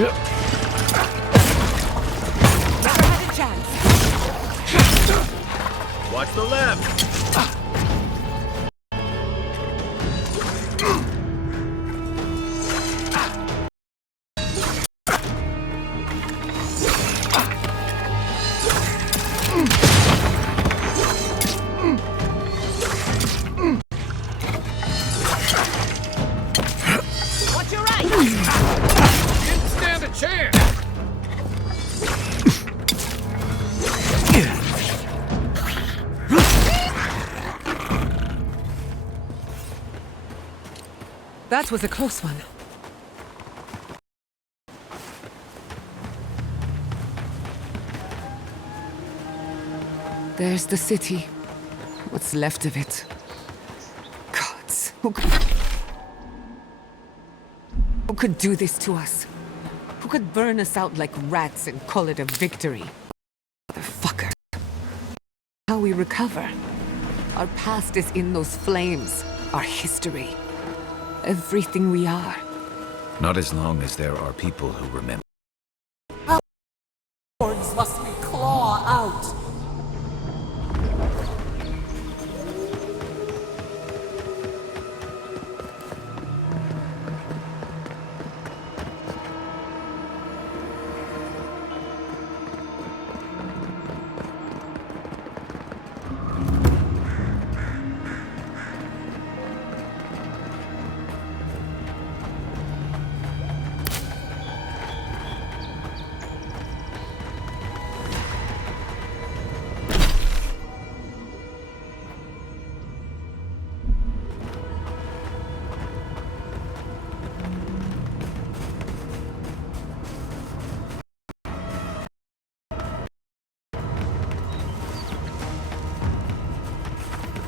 Never had a chance. Watch the left! Watch your right. Didn't stand a chance! That was a close one. There's the city. What's left of it. Gods, who could do this to us? Who could burn us out like rats and call it a victory? Motherfucker. How we recover. Our past is in those flames. Our history. Everything we are. Not as long as there are people who remember. Horns must we claw out.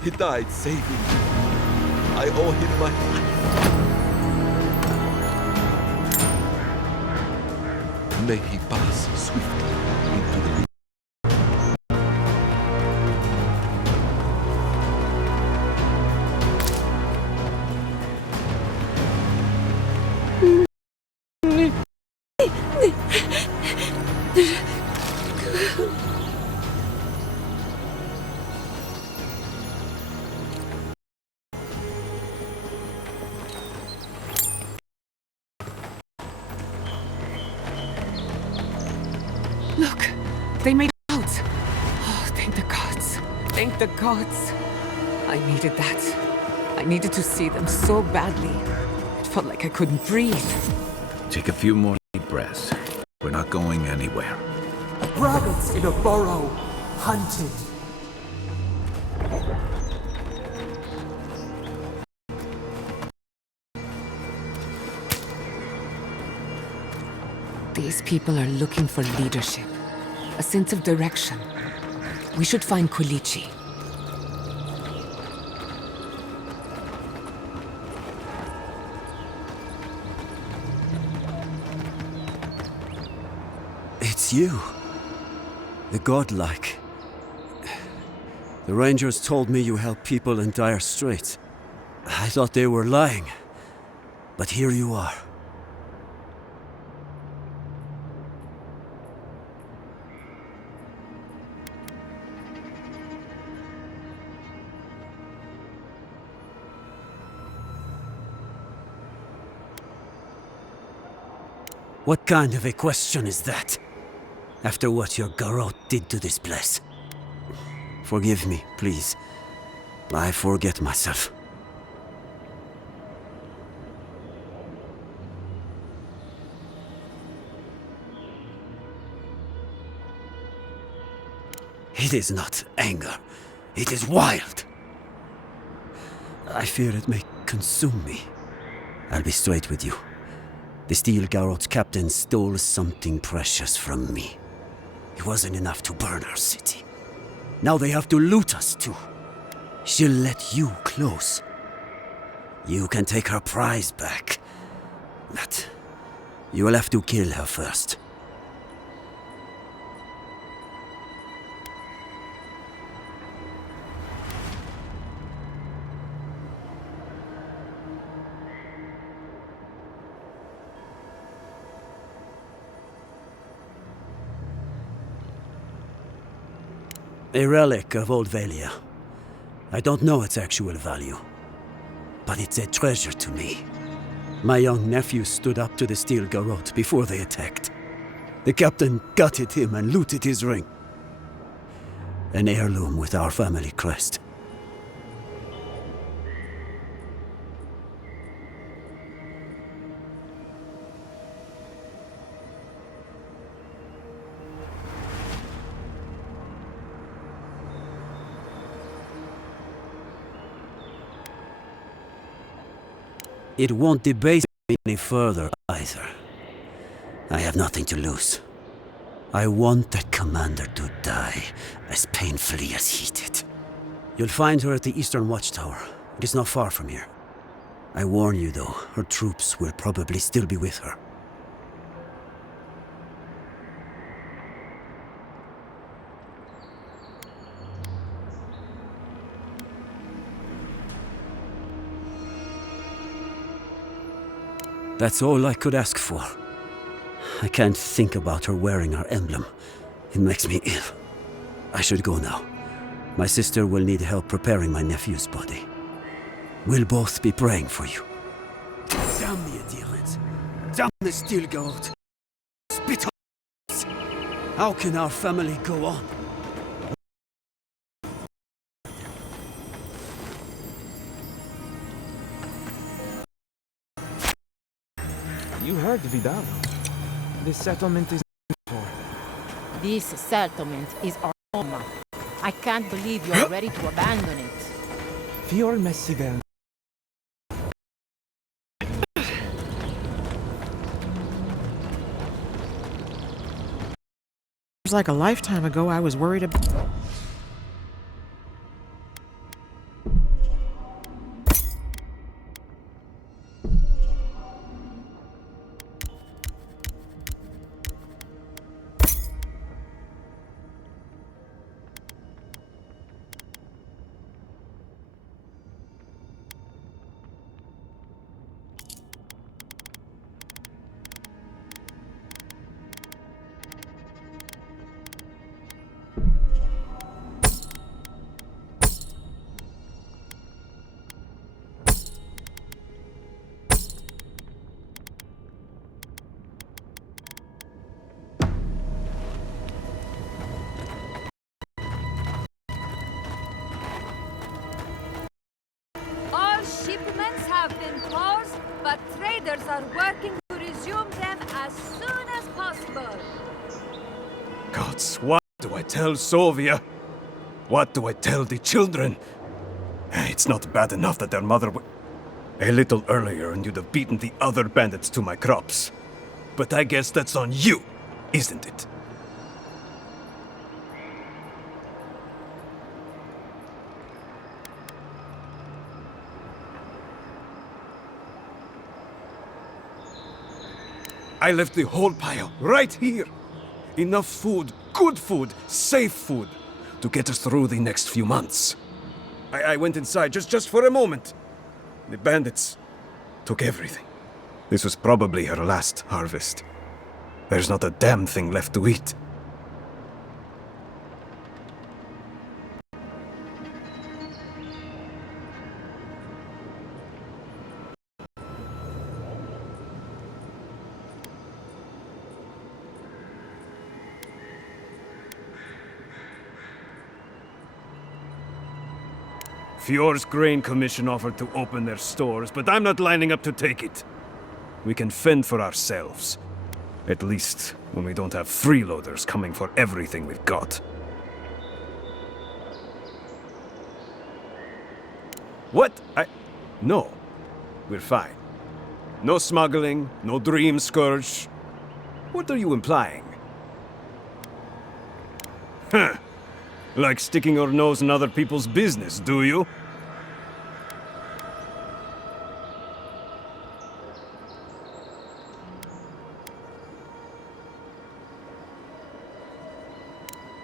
He died saving me. I owe him my life. May he pass swiftly into the Look, they made it out. Oh, thank the gods. Thank the gods. I needed that. I needed to see them so badly. It felt like I couldn't breathe. Take a few more deep breaths. We're not going anywhere. Rabbits in a burrow, hunted. These people are looking for leadership, a sense of direction. We should find Kulichi. It's you. The godlike. The Rangers told me you help people in dire straits. I thought they were lying. But here you are. What kind of a question is that? After what your garrote did to this place. Forgive me, please. I forget myself. It is not anger. It is wild. I fear it may consume me. I'll be straight with you. The Steel Garrote's captain stole something precious from me. It wasn't enough to burn our city. Now they have to loot us too. She'll let you close. You can take her prize back. But you will have to kill her first. A relic of Old Valia. I don't know its actual value, but it's a treasure to me. My young nephew stood up to the steel garrote before they attacked. The captain gutted him and looted his ring. An heirloom with our family crest. It won't debase me any further either. I have nothing to lose. I want that commander to die as painfully as he did. You'll find her at the Eastern Watchtower. It is not far from here. I warn you though, her troops will probably still be with her. That's all I could ask for. I can't think about her wearing our emblem. It makes me ill. I should go now. My sister will need help preparing my nephew's body. We'll both be praying for you. Damn the adherents! Damn the steel gold! Spit on us! How can our family go on? You heard Vidal. This settlement is for. This settlement is our home. I can't believe you're ready to abandon it. Fior Messivel. It was like a lifetime ago I was worried about... All shipments have been closed, but traders are working to resume them as soon as possible. Gods, what do I tell Sovia? What do I tell the children? It's not bad enough that their mother a little earlier and you'd have beaten the other bandits to my crops. But I guess that's on you, isn't it? I left the whole pile right here. Enough food, good food, safe food, to get us through the next few months. I went inside just for a moment. The bandits took everything. This was probably her last harvest. There's not a damn thing left to eat. Fior's Grain Commission offered to open their stores, but I'm not lining up to take it. We can fend for ourselves. At least when we don't have freeloaders coming for everything we've got. What? No. We're fine. No smuggling, no dream scourge. What are you implying? Huh. Like sticking your nose in other people's business, do you?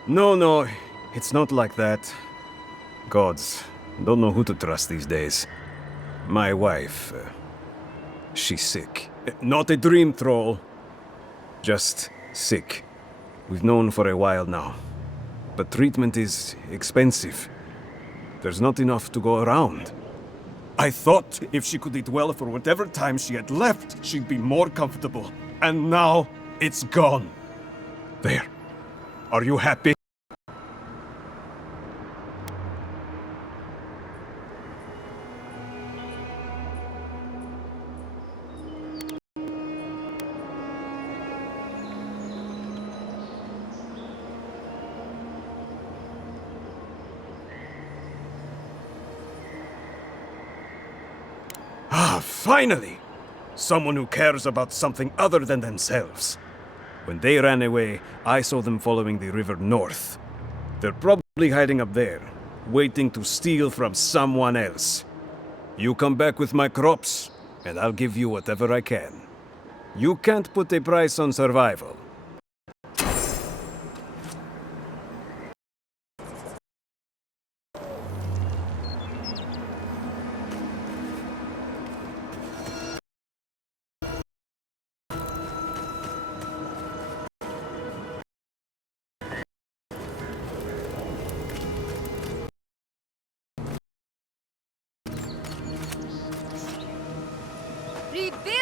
No, it's not like that. Gods, don't know who to trust these days. My wife, she's sick. Not a dream troll, just sick. We've known for a while now. but treatment is expensive. There's not enough to go around. I thought if she could eat well for whatever time she had left, she'd be more comfortable. And now, it's gone. There. Are you happy? Ah, finally! Someone who cares about something other than themselves. When they ran away, I saw them following the river north. They're probably hiding up there, waiting to steal from someone else. You come back with my crops, and I'll give you whatever I can. You can't put a price on survival. Reveal